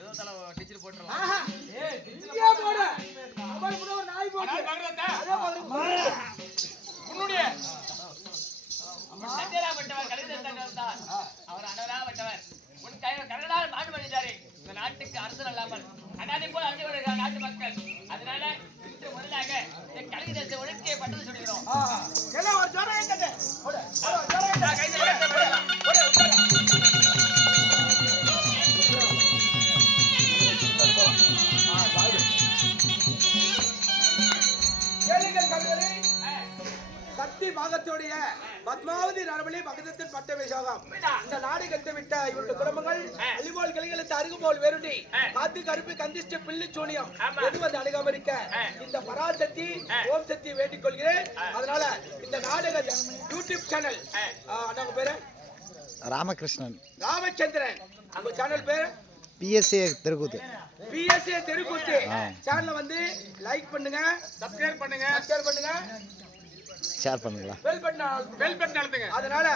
ஏதோ தலை டீச்சர் போட்டுறலாம். சத்தியராப்பட்டவர் கலிதத்தன் வந்தார். அவர் அனராப்பட்டவர் உன் கையில் கருணால் மாண்டு பண்ணிட்டாரு. இந்த நாட்டுக்கு அரசு அல்லாமல் அண்ணாடி போல அறிஞ்சு வருகிறார் நாட்டு மக்கள். அதனால இன்று முதலாக இந்த கலிதத்தை ஒழுங்கிய பட்டது சொல்கிறோம். எல்லாம் ஒரு ஜோரம் கேட்டது. போடு. கேளுங்கள் கவியரே. சக்தி பாகத்துடைய பத்மாவதி நரபலி பகதத்தின் பட்டபிஷேகம். இந்த நாடு கட்டு விட்ட இவருடைய குடும்பங்கள் அலிபோல் கிளைகளுக்கு அருகுபோல் வேறுண்டி காத்து கருப்பு கந்திஷ்ட பில்லி சூனியம் எதுவது அணுகாமரிக்க இந்த பராசக்தி ஓம் சக்தி வேண்டிக் கொள்கிறேன். அதனால இந்த நாடக யூடியூப் சேனல் நம்ம பேரு ராமகிருஷ்ணன் ராமச்சந்திரன். அந்த சேனல் பேரு பிஎஸ்ஏ தெருக்கூத்து. பிஎஸ்ஏ தெருக்கூத்து சேனலை வந்து லைக் பண்ணுங்க, சப்ஸ்கிரைப் பண்ணுங்க, ஷேர் பண்ணுங்களா, பெல் பட்டன் அழுத்துங்க. அதனால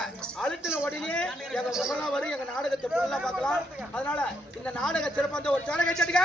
அழுத்தின உடனே எங்க முகலாம் வரும், எங்க நாடகத்தை ஃபுல்லா பார்க்கலாம். அதனால இந்த நாடக சிறப்பாக ஒரு சேனல் கட்சிட்டுங்க.